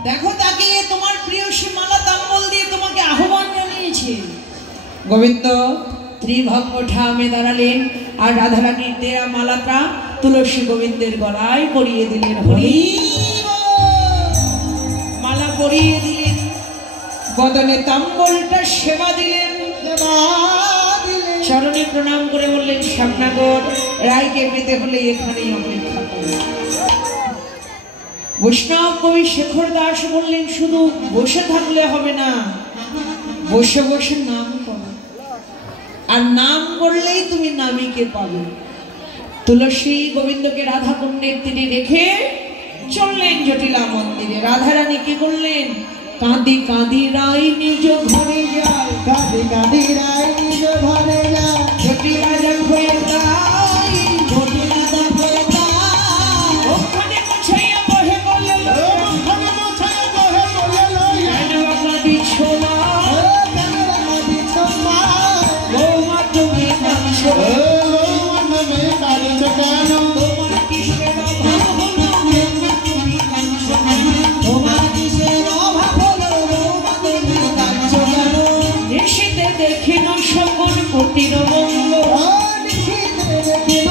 দেখো তাকিয়ে তোমার প্রিয়সী মালা তাম্বল দিয়ে তোমাকে আহ্বান জানিয়েছে। গোবিন্দ ত্রিভঙ্গ ঠামে দাঁড়ালেন আর রাধারানীর দেয়া মালাটা তুলসী গোবিন্দের গলায় পরিয়ে দিলেন। হরি মালা পরিয়ে দিলেন, বদনে তাম্বলটা সেবা দিলেন, চরণে প্রণাম করে বললেন শ্যামনগর রায়কে পেতে হলে এখানেই অপেক্ষা করুন। বৈষ্ণব কবি শেখর দাস বললেন শুধু বসে থাকলে হবে না, বসে বসে নাম করো, আর নাম করলেই তুমি নামীকে পাবে। তুলসী গোবিন্দকে রাধা কুণ্ডের তীরে রেখে চললেন জটিলা মন্দিরে। রাধারানী কি করলেন? কাঁদি কাঁদি রাই নিজ ঘরে যায়, কাঁদি কাঁদি রায় নিজ ঘরে যায়, জটিলা হয়ে যায়, জটিলা হয়ে যায়, ওখানে মুছাইয়া বহে বলে ওখানে মোছায় বহে বলে লইয়া, কাঁদি ছোলা কাঁদি দিছো মা, বৌমা তুমি কাঁদছো, নামে কাঁদছ কেন? তোমার কিসের অভাব হলো তুমি কাঁদছো কেন? তোমার কিসের অভাব হলো বৌমা তুমি কাঁদছো কেন? নিশীতে দেখিল সকল কোটির মঙ্গল, নিশীথে দেখিল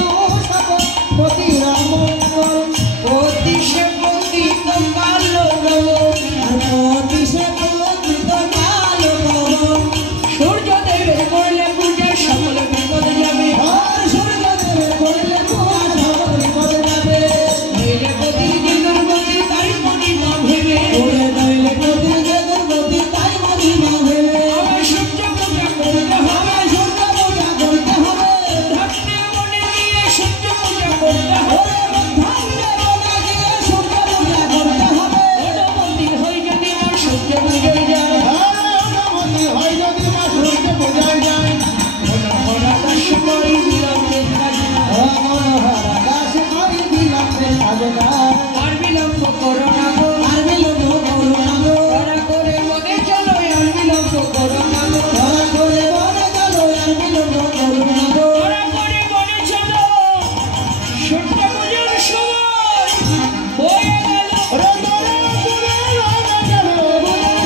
সকল পতির মঙ্গল, অতিশে পতিত কালো অতিশে পতিত কালো পবন, সূর্যদেবের করলে পূজা সকল বিপদ যাবে, আর সূর্যদেবের করলে পূজা সকল বিপদ যাবে, নইলে পতির দিনের গতি তাই মনি না ভেবে, ওরে নইলে পতির জগৎ গতি তাই মনি না ভেবে, আমার সূর্য পূজা করতে হবে, আমার সূর্য পূজা করতে হবে, ধন্যের মনে নিয়ে সূর্য পূজা করতে হবে, ধন্যে মনে দিয়ে সূর্য পূজা করতে হবে, মন্দির হয়ে যদি আমার সূর্য পূজায় যায়, হয় যদি মা সূর্য বোঝায় যায়, আকাশ করি বিলম্বে কাজ না, মনোহর আকাশ করি বিলম্বে সাজনা, আর বিলম্ব করো না গো, আর বিলম্ব করো না গো, তারা করে মনে চলো আর বিলম্ব করো না গো, দয়া করে বনে চলো আর বিলম্ব করো না গো, তারা করে মনে চলো সূর্য পূজার সময় হয়ে গেল, ওরে দোরে দোরে রাজা গেল,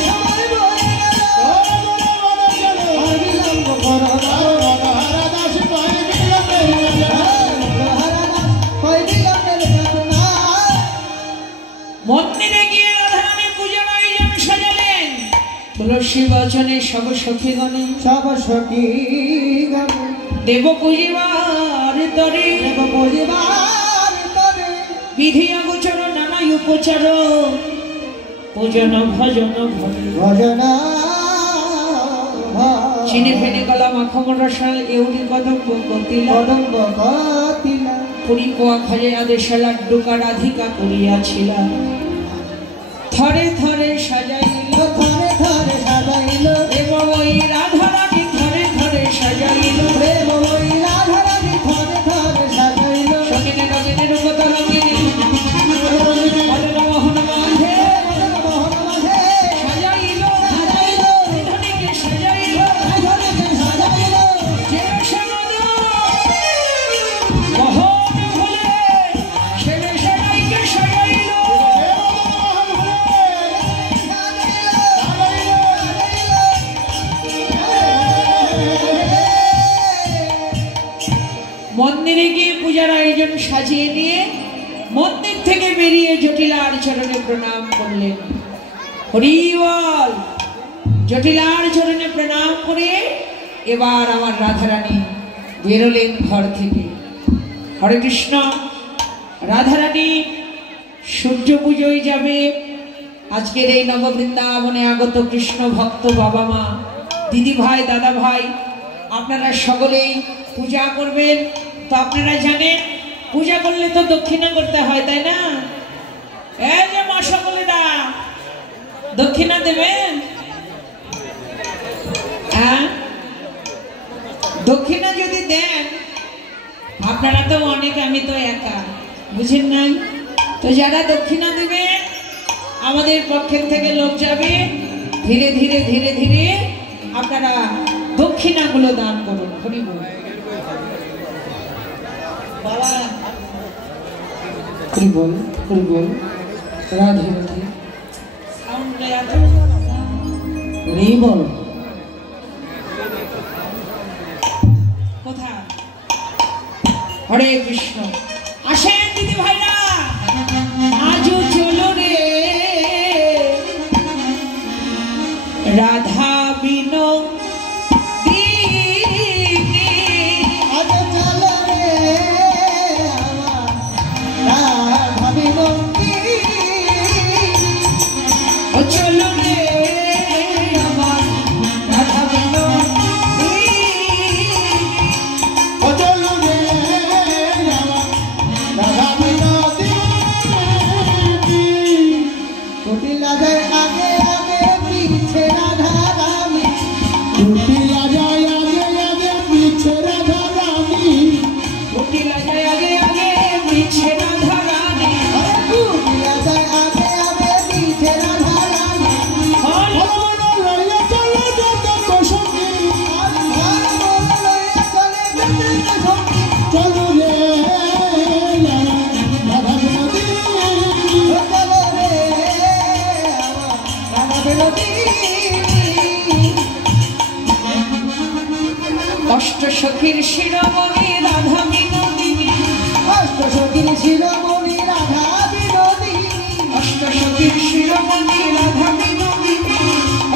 সময় বয়ে গেল, দোরে দোরে গেল, আর বিলম্ব করো না গো, মনোহরা দাস কয় বিলম্বে যায়। মনোহর আকাশ করি বিলম্বে সাজনা, মন্দিরে গিয়ে রাধারানী পূজার আয়োজন সাজালেন। তুলসী বচনে সব সখীগণে সব সখী গণ দেব পূজিবার তরে, দেব পরিবার তরে, বিধি অগোচর নানা উপচার, পূজন ভজন ভরে, ভজনা চিনে ফেনে গলা মাখমর রসাল এউরি কদম্ব কতিলা, কদম্ব কতিলা, পুরী কোয়া খাজে আদেশা লাড্ডুকা রাধিকা করিয়াছিলাম, থরে থরে সাজাইল ধরে ধরে সাজাইল, এবং ওই রাধারানী থরে থরে সাজাইল, প্রেম ওই রাধারানী ধরে ধরে সাজাইল, সঙ্গিনী রঙিনী রূপত রঙিনী মদন মোহন মাঝে মোহন মাঝে সাজাইল, সাজাইল, রাধারানীকে সাজাইল, রাধারানীকে সাজাইল, যে সনদ মোহন ভুলে ছেলে সেনাইকে সাজাইল, মন্দিরে গিয়ে পূজার আয়োজন সাজিয়ে নিয়ে মন্দির থেকে বেরিয়ে জটিলার চরণে প্রণাম করলেন। হরি বল। জটিলার চরণে প্রণাম করে এবার আমার রাধারানী বেরোলেন ঘর থেকে। হরে কৃষ্ণ। রাধারানী সূর্য পুজোয় যাবে, আজকের এই নববৃন্দাবনে আগত কৃষ্ণ ভক্ত বাবা মা, দিদি ভাই, দাদা ভাই, আপনারা সকলেই পূজা করবেন। তো আপনারা জানেন পূজা করলে তো দক্ষিণা করতে হয়, তাই না? এই যে মা সকলেরা দক্ষিণা দেবেন। হ্যাঁ, দক্ষিণা যদি দেন, আপনারা তো অনেক, আমি তো একা, বুঝেন নাই? তো যারা দক্ষিণা দেবেন আমাদের পক্ষের থেকে লোক যাবে, ধীরে ধীরে ধীরে ধীরে আপনারা দক্ষিণাগুলো দান করুন। হরি বল। বাবা হরি বল, হরি বল, রাধে রাধে। হরি বল। কোথা? হরে কৃষ্ণ। আসেন দিদি ভাইরা, আজও চলো রে রাধা বিনোদিনী, আজ চলো রে আমার রাধা বিনোদিনী, ও চলো রে আমার রাধা বিনোদিনী, ও চলো রে আমার রাধা বিনোদিনী। কুটিলা যায় আগে আগে পিছে রাধা রানী, কুটিলা যায় আগে আগে পিছে রাধা রানী, কুটিলা যায় আগে আগে পিছে রাধা রানী, কুটিলা যায় আগে আগে পিছে রাধা রানী। হলো লইয়া চলে যেতে কোসঙ্গী, আর লইয়া চলে যেতে কোসঙ্গী, চলো রে রাধা বিনোদিনী, ও চলো রে আমার রাধা বিনোদিনী। অষ্ট সখীর শিরোমণি রাধা বিনোদিনী, অষ্টসখীর শিরোমণি রাধা বিনোদিনী, অষ্ট সখীর শিরোমণি রাধা বিনোদিনী,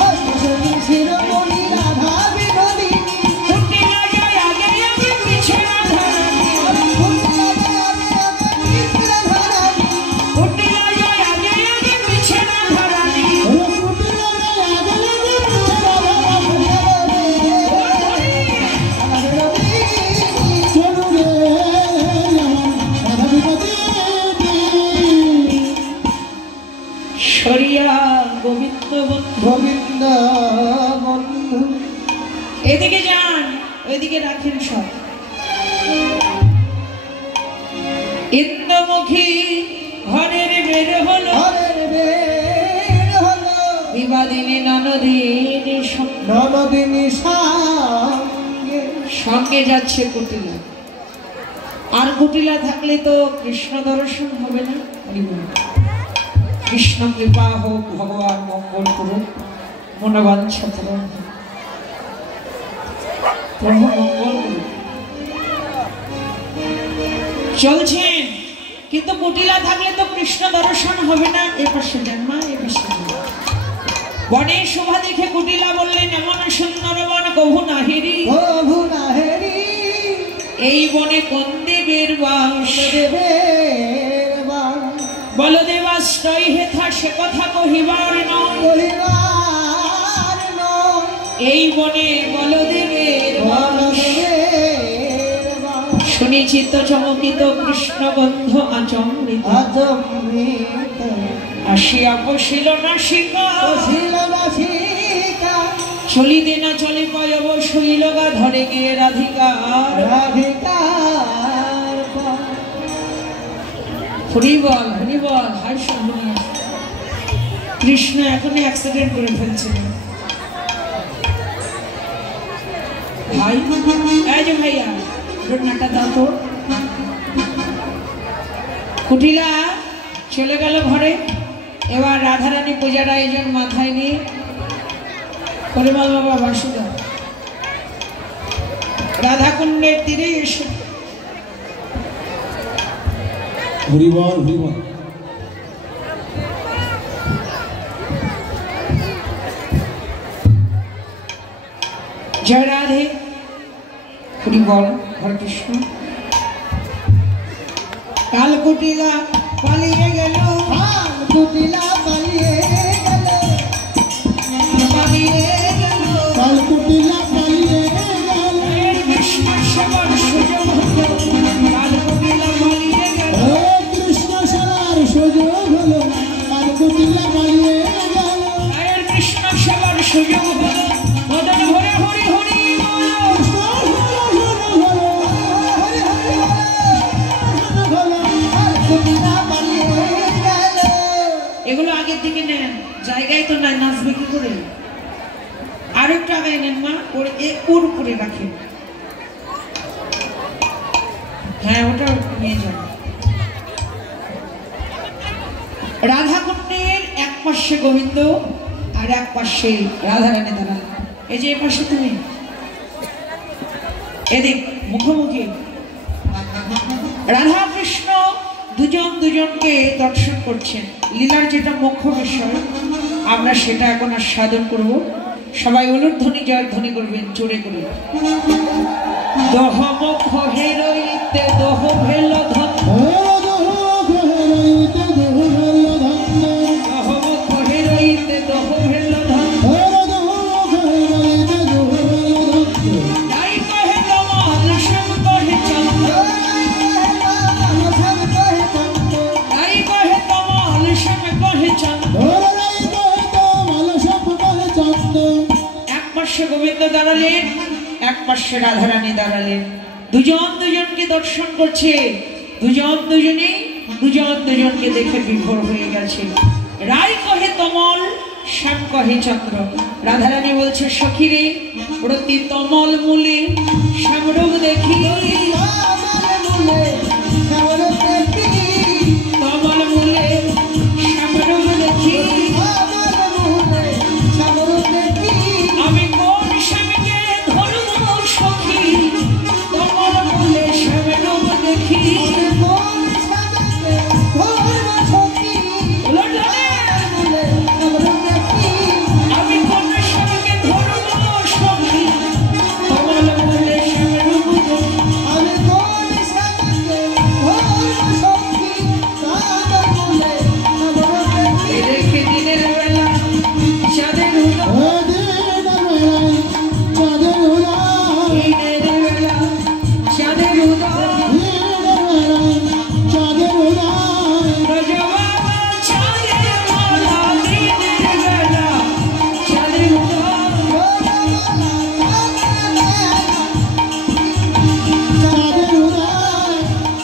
অষ্টসখীর শিরোমণি রাধা বিনোদিনী। কুটিলা যায় আগে আগে পিছে রাধা রানী, কুটিলা যায় আগে আগে পিছে রাধা রানী, কুটিলা যায় আগে আগে পিছে রাধা রানী, কুটিলা যায় আগে আগে পিছে রাধা রানী, রাধা বিনোদিনী, চলো রে রাধা বিনোদিনী। সরিয়া গোবিন্দ বন্ধু। গোবিন্দ বন্ধু, এদিকে যান, ওইদিকে রাখেন সব। ইন্দ্রমুখী ঘরের বের হলো, ঘরের বের হলো বিবাদিনী ননদিনী ননদিনী সঙ্গে, সঙ্গে যাচ্ছে কুটিলা। আর কুটিলা থাকলে তো কৃষ্ণ দর্শন হবে না। হরি বল। কৃষ্ণ কৃপা হোক, ভগবান মঙ্গল করুন, মনোবাঞ্ছা পূরণ হোক, প্রভু মঙ্গল করুন। চলছেন, কিন্তু কুটিলা থাকলে তো কৃষ্ণ দর্শন হবে না। এ পাশে যান মা, এ পাশে যান। বনের শোভা দেখে কুটিলা বললেন, এমন সুন্দর বন কভু নাহেরি, প্রভু নাহেরি, এই বনে কোন দেবের বাস, দেবের বাণ বলদেবাশ্রয় হেথা সে কথা কহিবার নয়, কহিবার নয়, এই বনে বলদেবের বাস। বলদেবের বাণ শুনেছি তো চমকিত কৃষ্ণগন্ধ আচমৃত, আচমৃত আসিয়া বসিল না শিকা, বসিল বাসিকা, চলিতে না চলে পয়ব শৈল গা ধরে গিয়ে রাধিকার। রাধিকার পাণ। হরি বল, হরি বল। হায় সর্বনাশ, কৃষ্ণ এখনই অ্যাক্সিডেন্ট করে ফেলছিল। ভাই, এই যে ভাইয়া, ঘটনাটা দাও তো। কুটিলা চলে গেল ঘরে। এবার রাধারানী পূজার আয়োজন মাথায় নিয়ে পরিমল বাবা বাসুদা রাধাকুণ্ডের তীরে এসে হরিবল হরিবল। জয় রাধে, হরি বল, হরে কৃষ্ণ। কাল কুটিলা পালিয়ে গেল, কুটিলা পালিয়ে সুযোগ হলো আর কুটিলা পালিয়ে গেল রায়ের কৃষ্ণ সেবার সুযোগ হলো মদন ভরে হরি হরি বলো। এগুলো আগের দিকে নেন, জায়গায় তো নাই, নাচবে কি করে? আর একটু আগায় নেন মা, ওর উপরে রাখেন। হ্যাঁ, ওটা নিয়ে যান। রাধা কুণ্ডের এক পাশে গোবিন্দ আর এক পাশে রাধারানী দাঁড়ান। এই যে এ পাশে তুমি, এদিক মুখোমুখি রাধা কৃষ্ণ দুজন দুজনকে দর্শন করছেন। লীলার যেটা মুখ্য বিষয়, আমরা সেটা এখন আর সাধন করব। সবাই উলুধ্বনি জয় ধ্বনি করবেন জোরে করে। দহ মুখ হেরইতে দহ ভেল ধন, দহ মুখ হেরইতে দহ ভেল ধন, তাই কহে কমল শ্যাম কহে চন্দ্র, তাই কহে কমল শ্যাম কহে চন্দ্র। এক পাশে গোবিন্দ দাঁড়ালেন, এক পাশে রাধারানী দাঁড়ালেন। দুজন দুজনকে দর্শন করছে, দুজন দুজনকে দেখে বিভোর হয়ে গেছে। রায় কহে তমল, শ্যাম কহে চন্দ্র। রাধারানী বলছে সখীরে প্রতি তমল মূলে শ্যামরূপ দেখি, তমল মূলে শ্যামরূপ দেখি। আমি কোন শ্যামকে ধরব সখী, তমল মূলে শ্যামরূপ দেখি। আমি কোন শ্যামকে ধরব সখী, তমল মূলে শ্যামরূপ দেখি। দেখে দিনের বেলা চাঁদের উদয়, দিনের বেলা চাঁদের উদয়, ব্রজবাবা চাঁদের মালা, দিনের বেলা চাঁদের উদয়,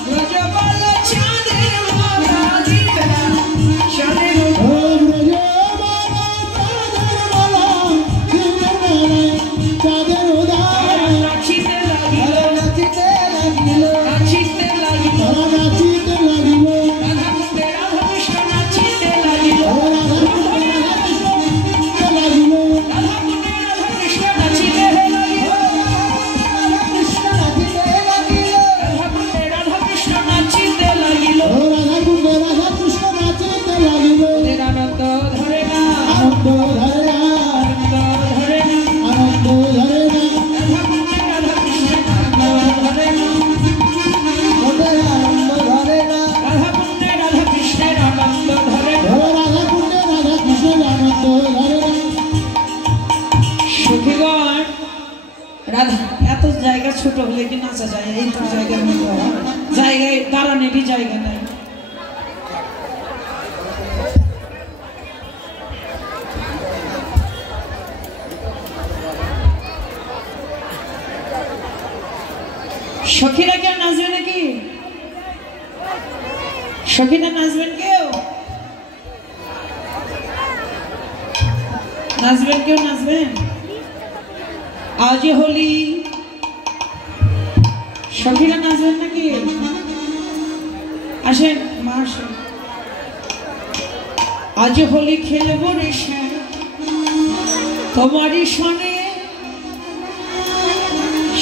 ব্রজবালা চাঁদের মালা, দিনের বেলা চাঁদের উদয়। নাচিতে লাগিল, নাচিতে লাগিল, রাধা কুণ্ডে রাধা কৃষ্ণ নাচিতে লাগিল, রাধা কুণ্ডে রাধা কৃষ্ণ নাচিতে লাগিল, রাধা কুণ্ডে রাধা কৃষ্ণ নাচিতে লাগিল। ওদের আনন্দ ধরে না, আনন্দ ধরে না, রাধা কুণ্ডে রাধা কৃষ্ণের আনন্দ ধরে না, রাধা কুণ্ডে রাধা কৃষ্ণের আনন্দ ধরে না। সখীগণ, রাধা এত জায়গা ছোট হলে কি নাচা যায়? এই তো জায়গার মতো জায়গায় দাঁড়ানেরই জায়গা নাই। সখীরা কেউ নাচবে নাকি? সখীরা নাচবেন কেউ? নাচবেন কেউ? নাচবেন? আজ হোলি, সখীরা নাচবেন নাকি? আসেন মা, আসেন। আজ হোলি খেলবো রে শ্যাম তোমারই সনে,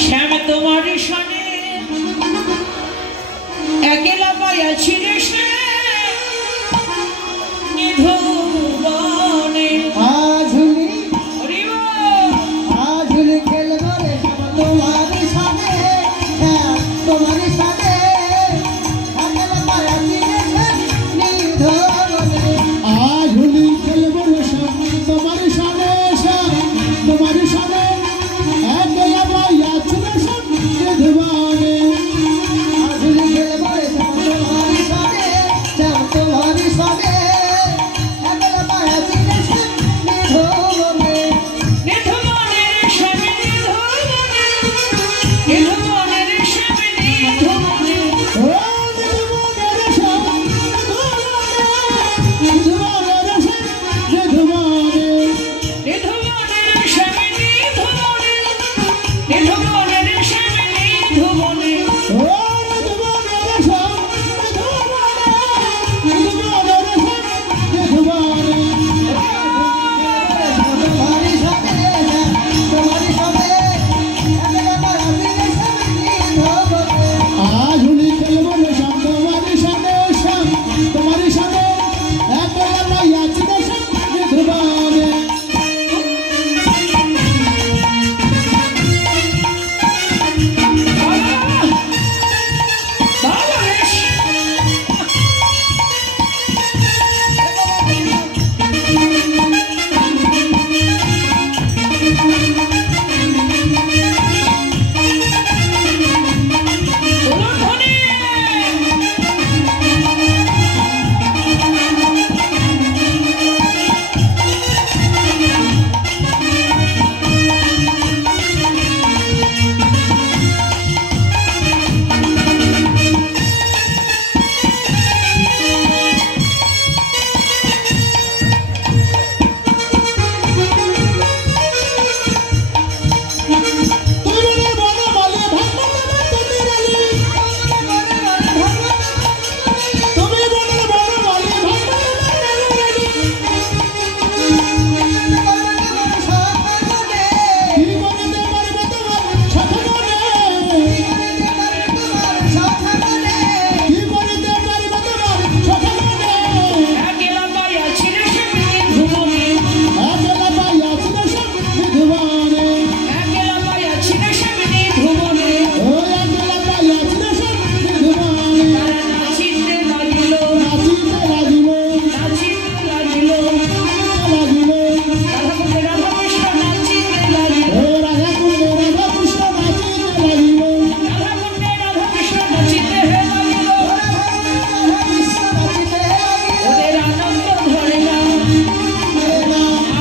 শ্যাম তোমারই সনে, একেলা পাইয়াছি রে শ্যাম নিধুবনে। হরি বল। তোমারই সঙ্গে একলা মায়া ছিলে নিধনে নিধুবনের স্বামী নিধুবনে নিধুবনের স্বামী নিধুবনে ও নিধুবনের স্বামী নিধুবনের স্বামী নিধুবনে নিধুবনের স্বামী নিধুবনে নিধুবনের স্বামী নিধুবনে ও নিধুবনের স্বামী নিধুবনে তোমারই সঙ্গে তোমারই সঙ্গে একলা মায়া ছিলে নিধনে আজ হোলি খেলবো রে শ্যাম তোমারই সঙ্গে শ্যাম তোমারই সঙ্গে একলা মায়া ছিলে নিধনে একলা মায়া ছিল স্বামী নিধুবনে একলা মায়া ছিল স্বামী নিধুবনে তারা নাচিতে লাগিল নাচিতে লাগিল রাধাকুণ্ডে রাধাকৃষ্ণ নাচিতে লাগিল রাধাকুণ্ডে রাধাকৃষ্ণ নাচিতে লাগিল ওদের আনন্দ ধরে না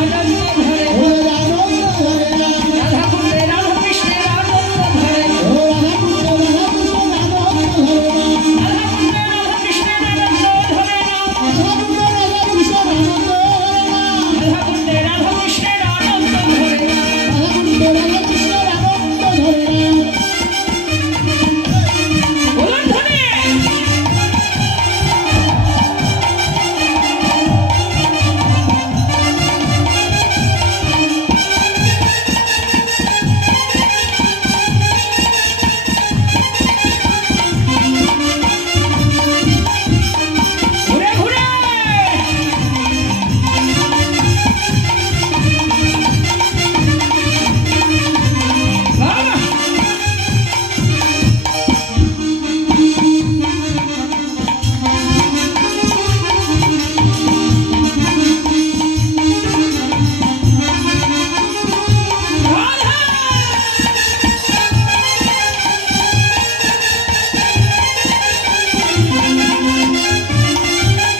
আনন্দ ধরে রাধাকুণ্ডে রাধাকৃষ্ণের আনন্দ ধরে রাধাকুণ্ডে রাধাকৃষ্ণের আনন্দ ধরে না রাধাকুণ্ডে রাধাকৃষ্ণের আনন্দ ধরে না বলুন ধরে ঘুরে ঘুরে বাহ! রাধা!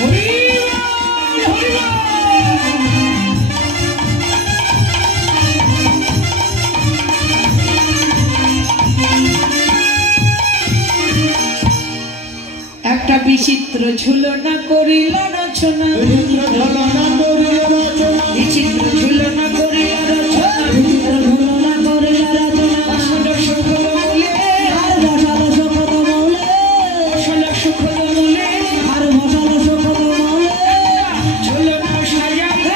হরি বল, হরি বল। একটা বিচিত্র ঝুলনা করিল রচনা বিচিত্র ঝুলনা করিল রচনা আসল সুখল মূলে আসল সুখল মূলে ঝুলনা সাজাইল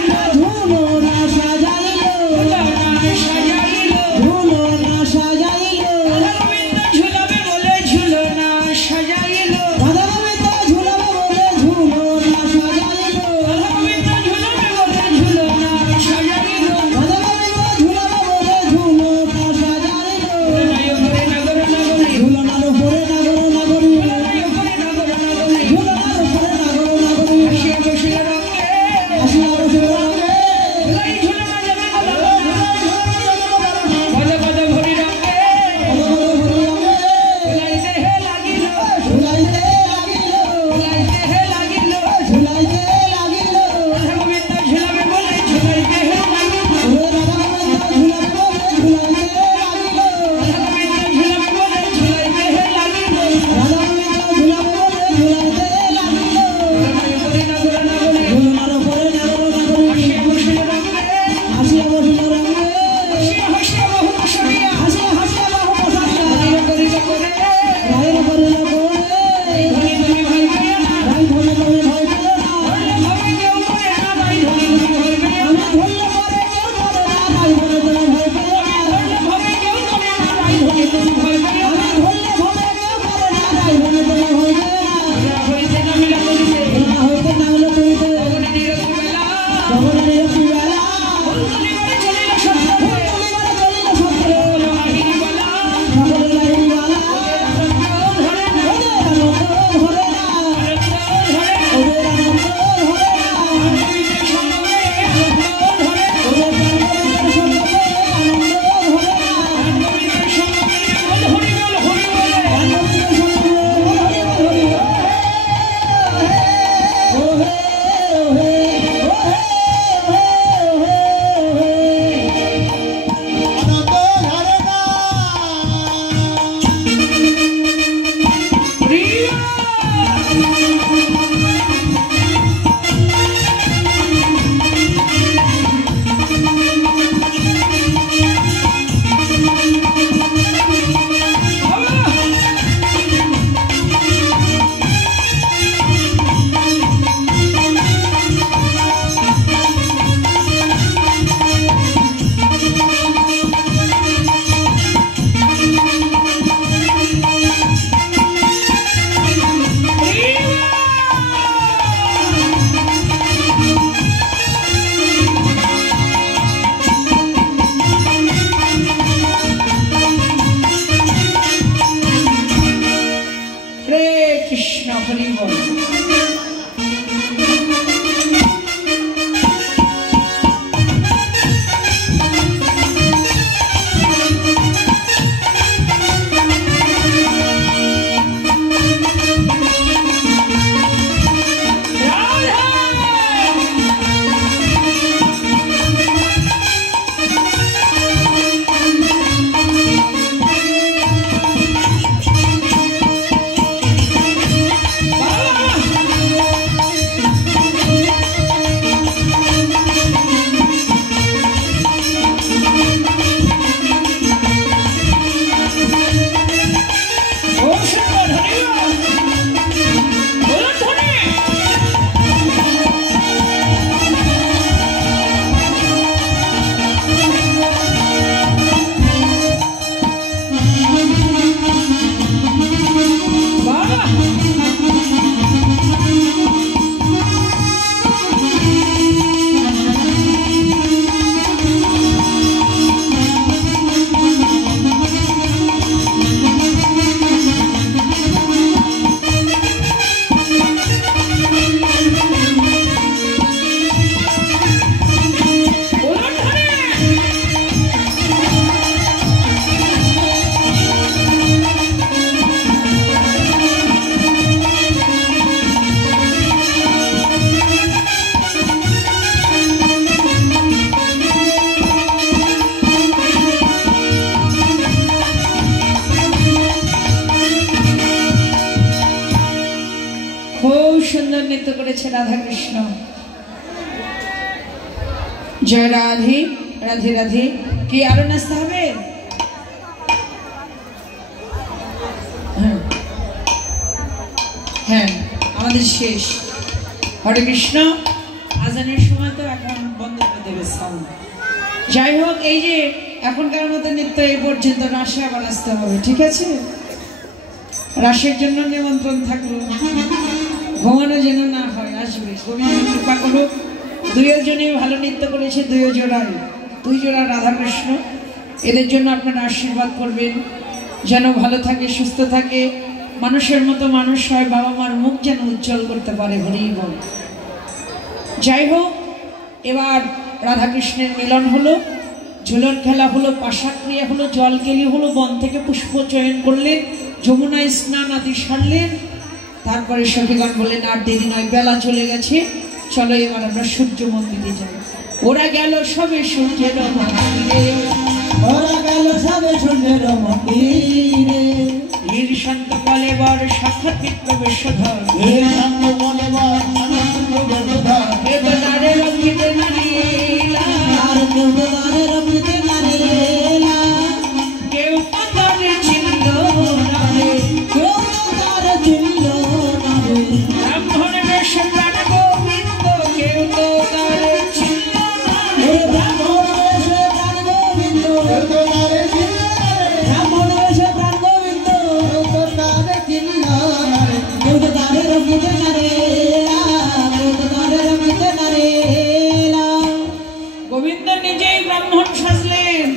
ঝুলনা সাজাইল রাধা গোবিন্দ ঝুলাবে বলে ঝুলনা সাজাইল রাধা গোবিন্দ ঝুলাবে বলে ঝুলনা সাজাইল লাগিল রাধা কৃষ্ণ। জয় রাধে রাধে রাধে। কি আরো নাচতে হবে? হ্যাঁ, আমাদের শেষ। হরে কৃষ্ণ। আজানের সময় তো এখন বন্ধ করে দেবে সাউন্ড। যাই হোক, এই যে এখনকার মতো নৃত্য এই পর্যন্ত, রাসে আবার আসতে হবে, ঠিক আছে? রাসের জন্য নিমন্ত্রণ থাকলো, ঘুমানো যেন না হয়, আসবে। গোবিন্দ কৃপা করুক। দুইজনই ভালো নৃত্য করেছে, দুই জোড়া রাধাকৃষ্ণ। এদের জন্য আপনারা আশীর্বাদ করবেন যেন ভালো থাকে, সুস্থ থাকে, মানুষের মতো মানুষ হয়, বাবা মার মুখ যেন উজ্জ্বল করতে পারে। হরি বল। যাই হোক, এবার রাধাকৃষ্ণের মিলন হলো, ঝুলন খেলা হলো, পাশা ক্রিয়া হলো, জল কেলি হলো, বন থেকে পুষ্প চয়ন করলেন, যমুনায় স্নান আদি সারলেন। তারপরে সখীগণ বললেন আর দেরি নয়, বেলা চলে গেছে, চলো এবার আমরা সূর্য মন্দিরে যাই। ওরা গেল সবে সূর্যের মন্দিরে, ওরা গেল সবে সূর্যের মন্দিরে। বীর শান্ত বলে বর সাক্ষাৎ প্রবেশধর, এই সঙ্গ বলে বল সঙ্গ দেবতারে রক্ষিতে নারীলা, আর দেবতারে রক্ষিতে নারীলা। কেউ তো তারে চিনল না রে, কেউ তো তার চিনল না রে। ব্রাহ্মণ বেশ প্রাণ গোবিন্দ, কেউ তো তারে চিনল না রে। হে ব্রাহ্মণ বেশে প্রাণ গোবিন্দ, কেউ তো তারে চিনল না রে। ব্রাহ্মণ বেশে প্রাণ গোবিন্দ, কেউ তো তারে চিনল না রে। কেউ তো তারে রক্ষিতে নারীলা, কেউ তো তারে রক্ষিতে নারীলা। গোবিন্দ নিজেই ব্রাহ্মণ সাজলেন,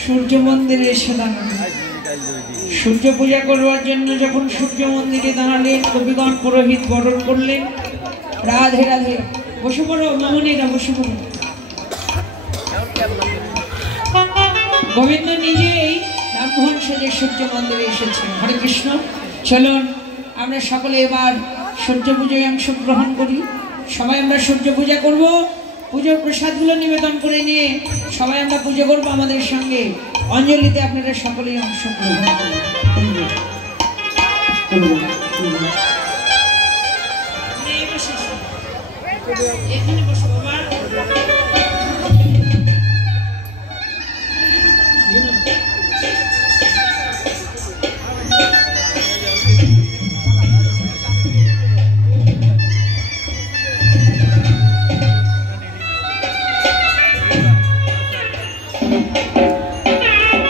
সূর্য মন্দিরে এসে দাঁড়ালেন। সূর্য পূজা করবার জন্য যখন সূর্য মন্দিরে দাঁড়ালেন, কবিগণ পুরোহিত বরণ করলেন। রাধে রাধে। বসে পড়ো মামুনিরা, বসে পড়ো। গোবিন্দ নিজেই ব্রাহ্মণ সেজে সূর্য মন্দিরে এসেছেন। হরে কৃষ্ণ। চলুন আমরা সকলে এবার সূর্য পূজায় অংশগ্রহণ করি। সবাই আমরা সূর্য পূজা করব, পুজোর প্রসাদগুলো নিবেদন করে নিয়ে সবাই আমরা পুজো করবো আমাদের সঙ্গে। অঞ্জলিতে আপনারা সকলেই অংশগ্রহণ করবেন। এখানে বসো বাবা।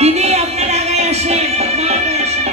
দিদি আপনারা আগে আসেন, মা আগে আসেন।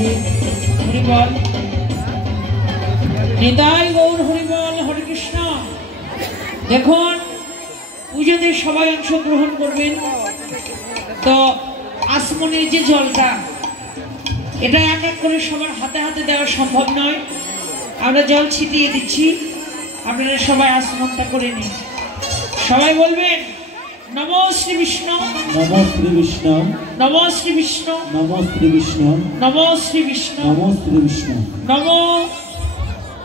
রাধে হরিবল নিতাই গৌর হরিবল হরে কৃষ্ণ। দেখুন পুজোতে সবাই অংশগ্রহণ করবেন। তো আসমনের যে জলটা এটা এক এক করে সবার হাতে হাতে দেওয়া সম্ভব নয়, আমরা জল ছিটিয়ে দিচ্ছি, আপনারা সবাই আসমনটা করে নিন। সবাই বলবেন নমো শ্রী বিষ্ণু, নমো শ্রী বিষ্ণু, নমো শ্রী বিষ্ণু, নমো শ্রী বিষ্ণু, নমো শ্রী বিষ্ণু, নমো শ্রী বিষ্ণু, নমো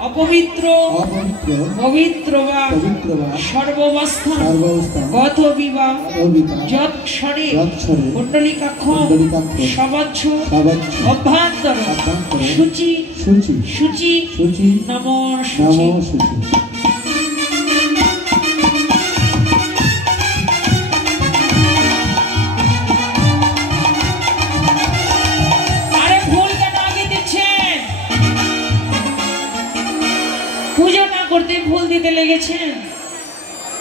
অপবিত্র অপবিত্র পবিত্র বা পবিত্র বা সর্ববস্থান সর্বাবস্থান গত বিবাহ অবিবাহ যৎক্ষরে যৎক্ষরে কুণ্ডলিকাক্ষ কুণ্ডলিকাক্ষ সবচ্ছ সবচ্ছ অভ্যন্তর অভ্যন্তর শুচি শুচি শুচি শুচি নমো শুচি। নমো শুচি। আরে ফুল কেন আগে দিচ্ছেন? পূজা না করতে ফুল দিতে লেগেছেন।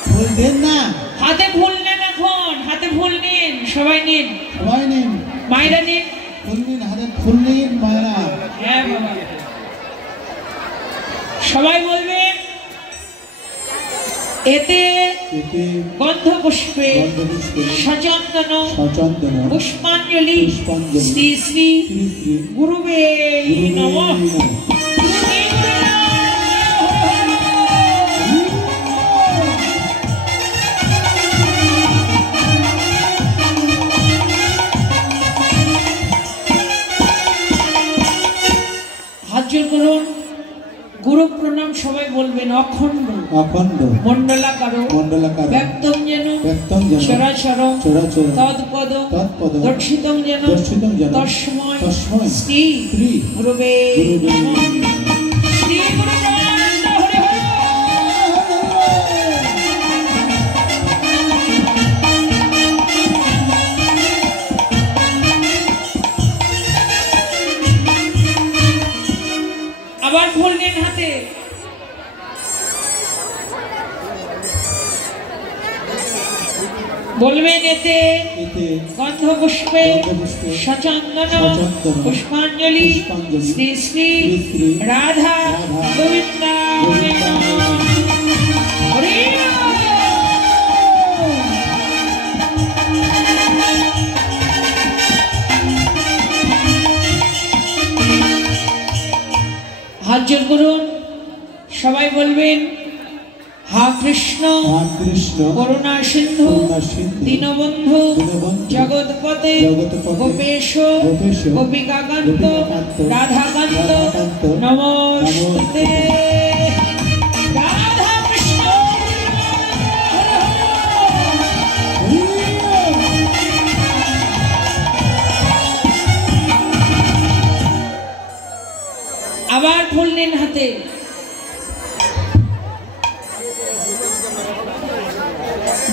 ফুল দেন না, হাতে ফুল নেন, এখন হাতে ফুল নিন, সবাই নিন, সবাই নিন, মায়েরা নিন। ফুল নিন, হাতে ফুল নিন মায়েরা। হ্যাঁ বাবা, সবাই বলবেন এতে এতে গন্ধ পুষ্পে গন্ধপুষ্পে সচন্দন সচন্দন পুষ্পাঞ্জলি পুষ্পাঞ্জলি শ্রী শ্রী শ্রী শ্রী গুরুবে নমঃ। গুরুবে নমঃ। হাত জোর করুন, গুরু প্রণাম সবাই বলবেন। অখণ্ড অখণ্ড মণ্ডলাকার মণ্ডলাকার ব্যক্তম যেন ব্যক্তম যেন চরাচর চরাচর তৎপদ তৎপদ দর্শিতম যেন দর্শিতম যেন তস্মৈ তস্মৈ শ্রী শ্রী গুরুবে গুরুবে নমঃ। নমঃ। শ্রী গুরু গোবিন্দ হরি হরি। আবার ফুল নিন হাতে। বলবেন এতে এতে গন্ধ পুষ্পে গন্ধপুষ্পে সচন্দন সচন্দন পুষ্পাঞ্জলি পুষ্পাঞ্জলি শ্রী শ্রী শ্রী শ্রী রাধা রাধা গোবিন্দায় গোবিন্দায় নমঃ। হরি বল। হাত জোর করুন, সবাই বলবেন হা কৃষ্ণ হা কৃষ্ণ করুণা সিন্ধু করুণা সিন্ধু দীনবন্ধু দীনবন্ধু জগৎপতে জগৎপতে গোপেশ গোপেশ গোপিকাকান্ত গোপিকাকান্ত রাধাকান্ত রাধাকান্ত নমস্তে। রাধা কৃষ্ণ হরি বল। আবার ফুল নিন হাতে।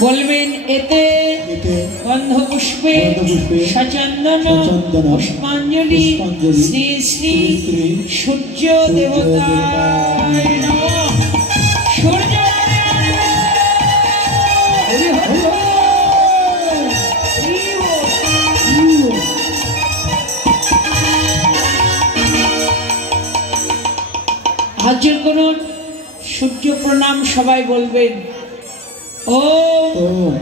বলবেন এতে এতে গন্ধ পুষ্পে গন্ধপুষ্পে সচন্দন সচন্দন পুষ্পাঞ্জলি পুষ্পাঞ্জলি শ্রী শ্রী শ্রী সূর্য সূর্য দেবতায় দেবতায় নমঃ। সূর্য হরি হরি বল। হরি বল। হরি বল। হাত জোর করুন, সূর্য প্রণাম সবাই বলবেন। ও ওম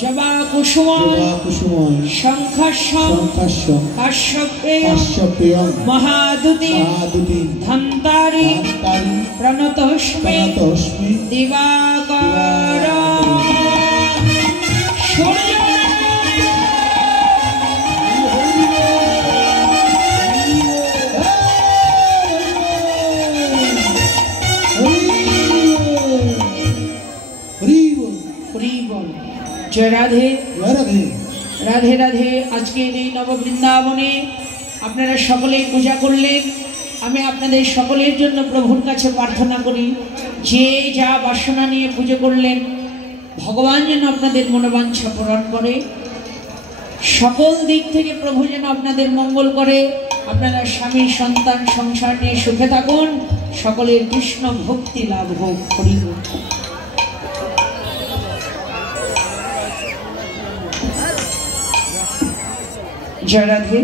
জবা কুসুম জবা কুসুময় শঙ্খাস্যম শঙ্খাস্যম কাশ্যপেয় কাশ্যপেয়ম মহাদুতি মহাদুতি ধন্তারি ধান্তারি প্রণতস্মে প্রণতস্মি দিবাকর। সূর্য হরি বল। হরি বল। জয় রাধে জয় রাধে। রাধে রাধে। আজকের এই নববৃন্দাবনে আপনারা সকলেই পূজা করলেন। আমি আপনাদের সকলের জন্য প্রভুর কাছে প্রার্থনা করি, যে যা বাসনা নিয়ে পুজো করলেন ভগবান যেন আপনাদের মনোবাঞ্ছা পূরণ করে, সকল দিক থেকে প্রভু যেন আপনাদের মঙ্গল করে, আপনারা স্বামী সন্তান সংসার নিয়ে সুখে থাকুন, সকলের কৃষ্ণ ভক্তি লাভ হোক। হরি বল। জয় রাধে।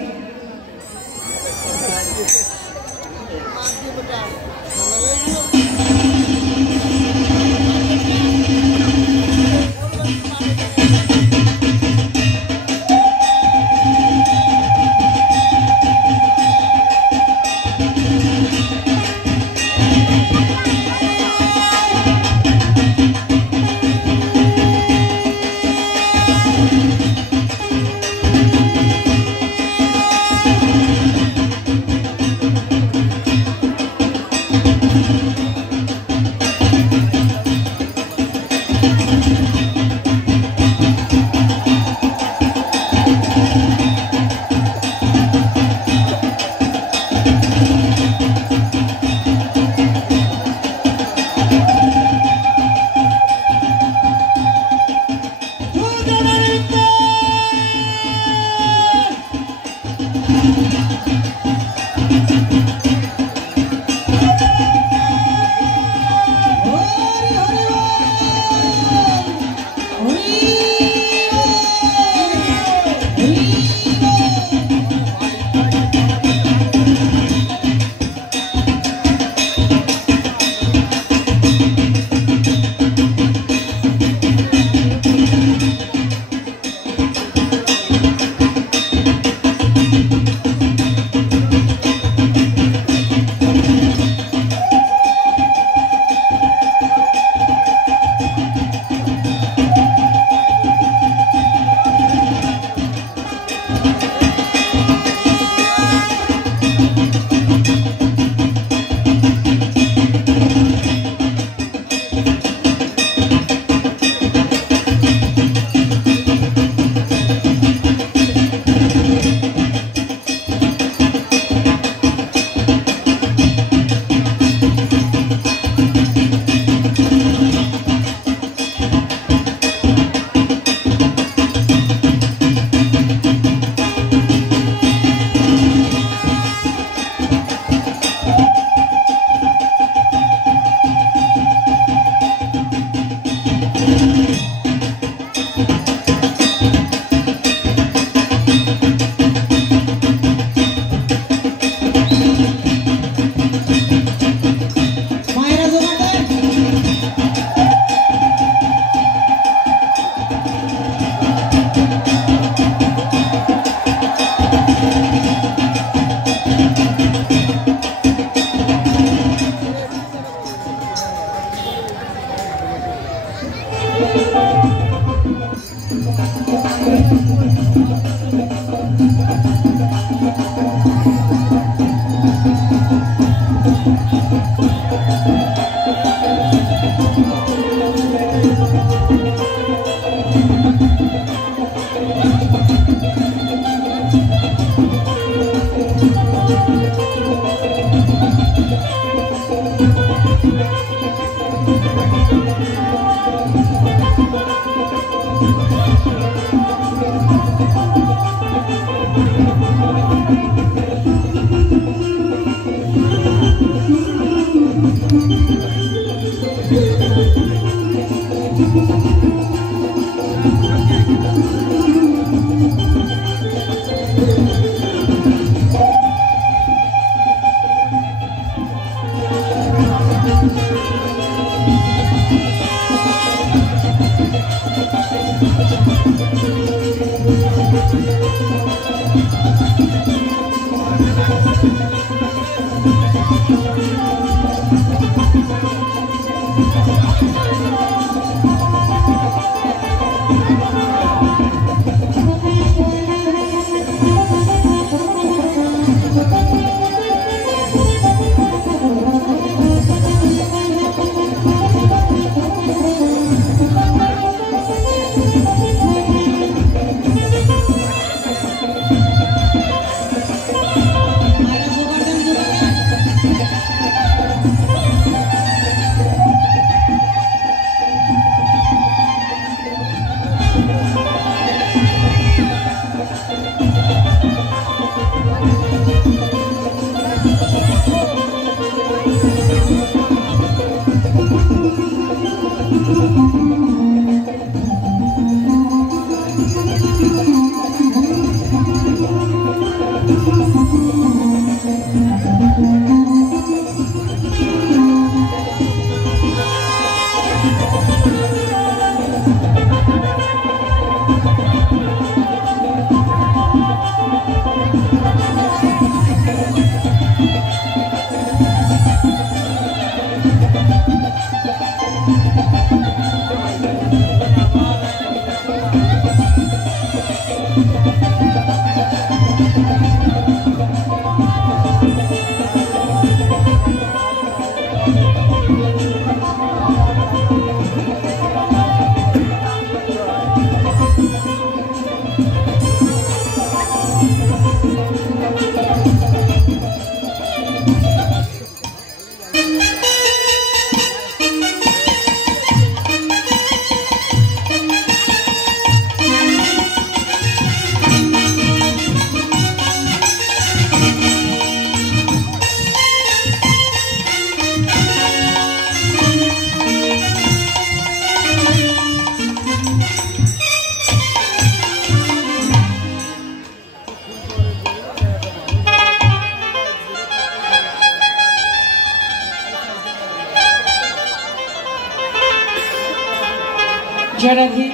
জয়রাধি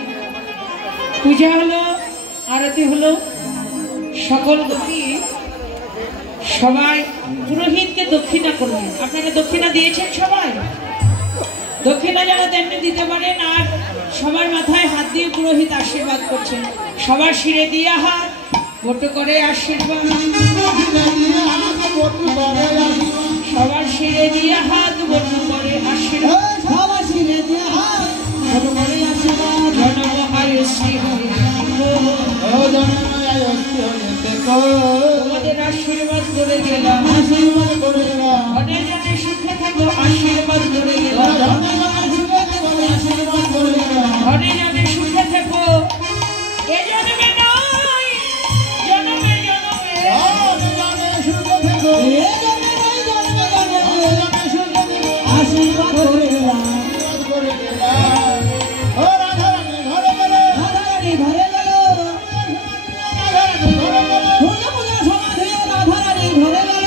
পূজা হলো, আরতি হলো, সকল গতি সবাই পুরোহিতকে দক্ষিণা করলেন। আপনারা দক্ষিণা দিয়েছেন সবাই? দক্ষিণা যেন তেমনি দিতে পারেন। আর সবার মাথায় হাত দিয়ে পুরোহিত আশীর্বাদ করছেন। সবার শিরে দিয়ে হাত বটু করে আশীর্বাদ, সবার শিরে দিয়ে হাত বটু করে আশীর্বাদ, সবার শিরে দিয়ে হাত বটু করে আশীর্বাদ। জনম হরে শ্রী হরি ও জনময় অস্তি হইতে কো, তোমাদের আশীর্বাদ করে গেলাম, আশীর্বাদ করে গেলাম। অনেক জনে সুখে থাকো, আশীর্বাদ করে গেলাম, আশীর্বাদ করে গেলাম। অনেক জনে সুখে থাকো, এ জন্মে নয় জন্মে জন্মে, এ জন্মে নয় জন্মে জন্মে আশীর্বাদ করে গেলাম। ও রাধারানী ঘরে গেল, রাধারানী ঘরে গেল, পূজা পূজা সমাধি রাধারানী ঘরে গেল।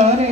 হরে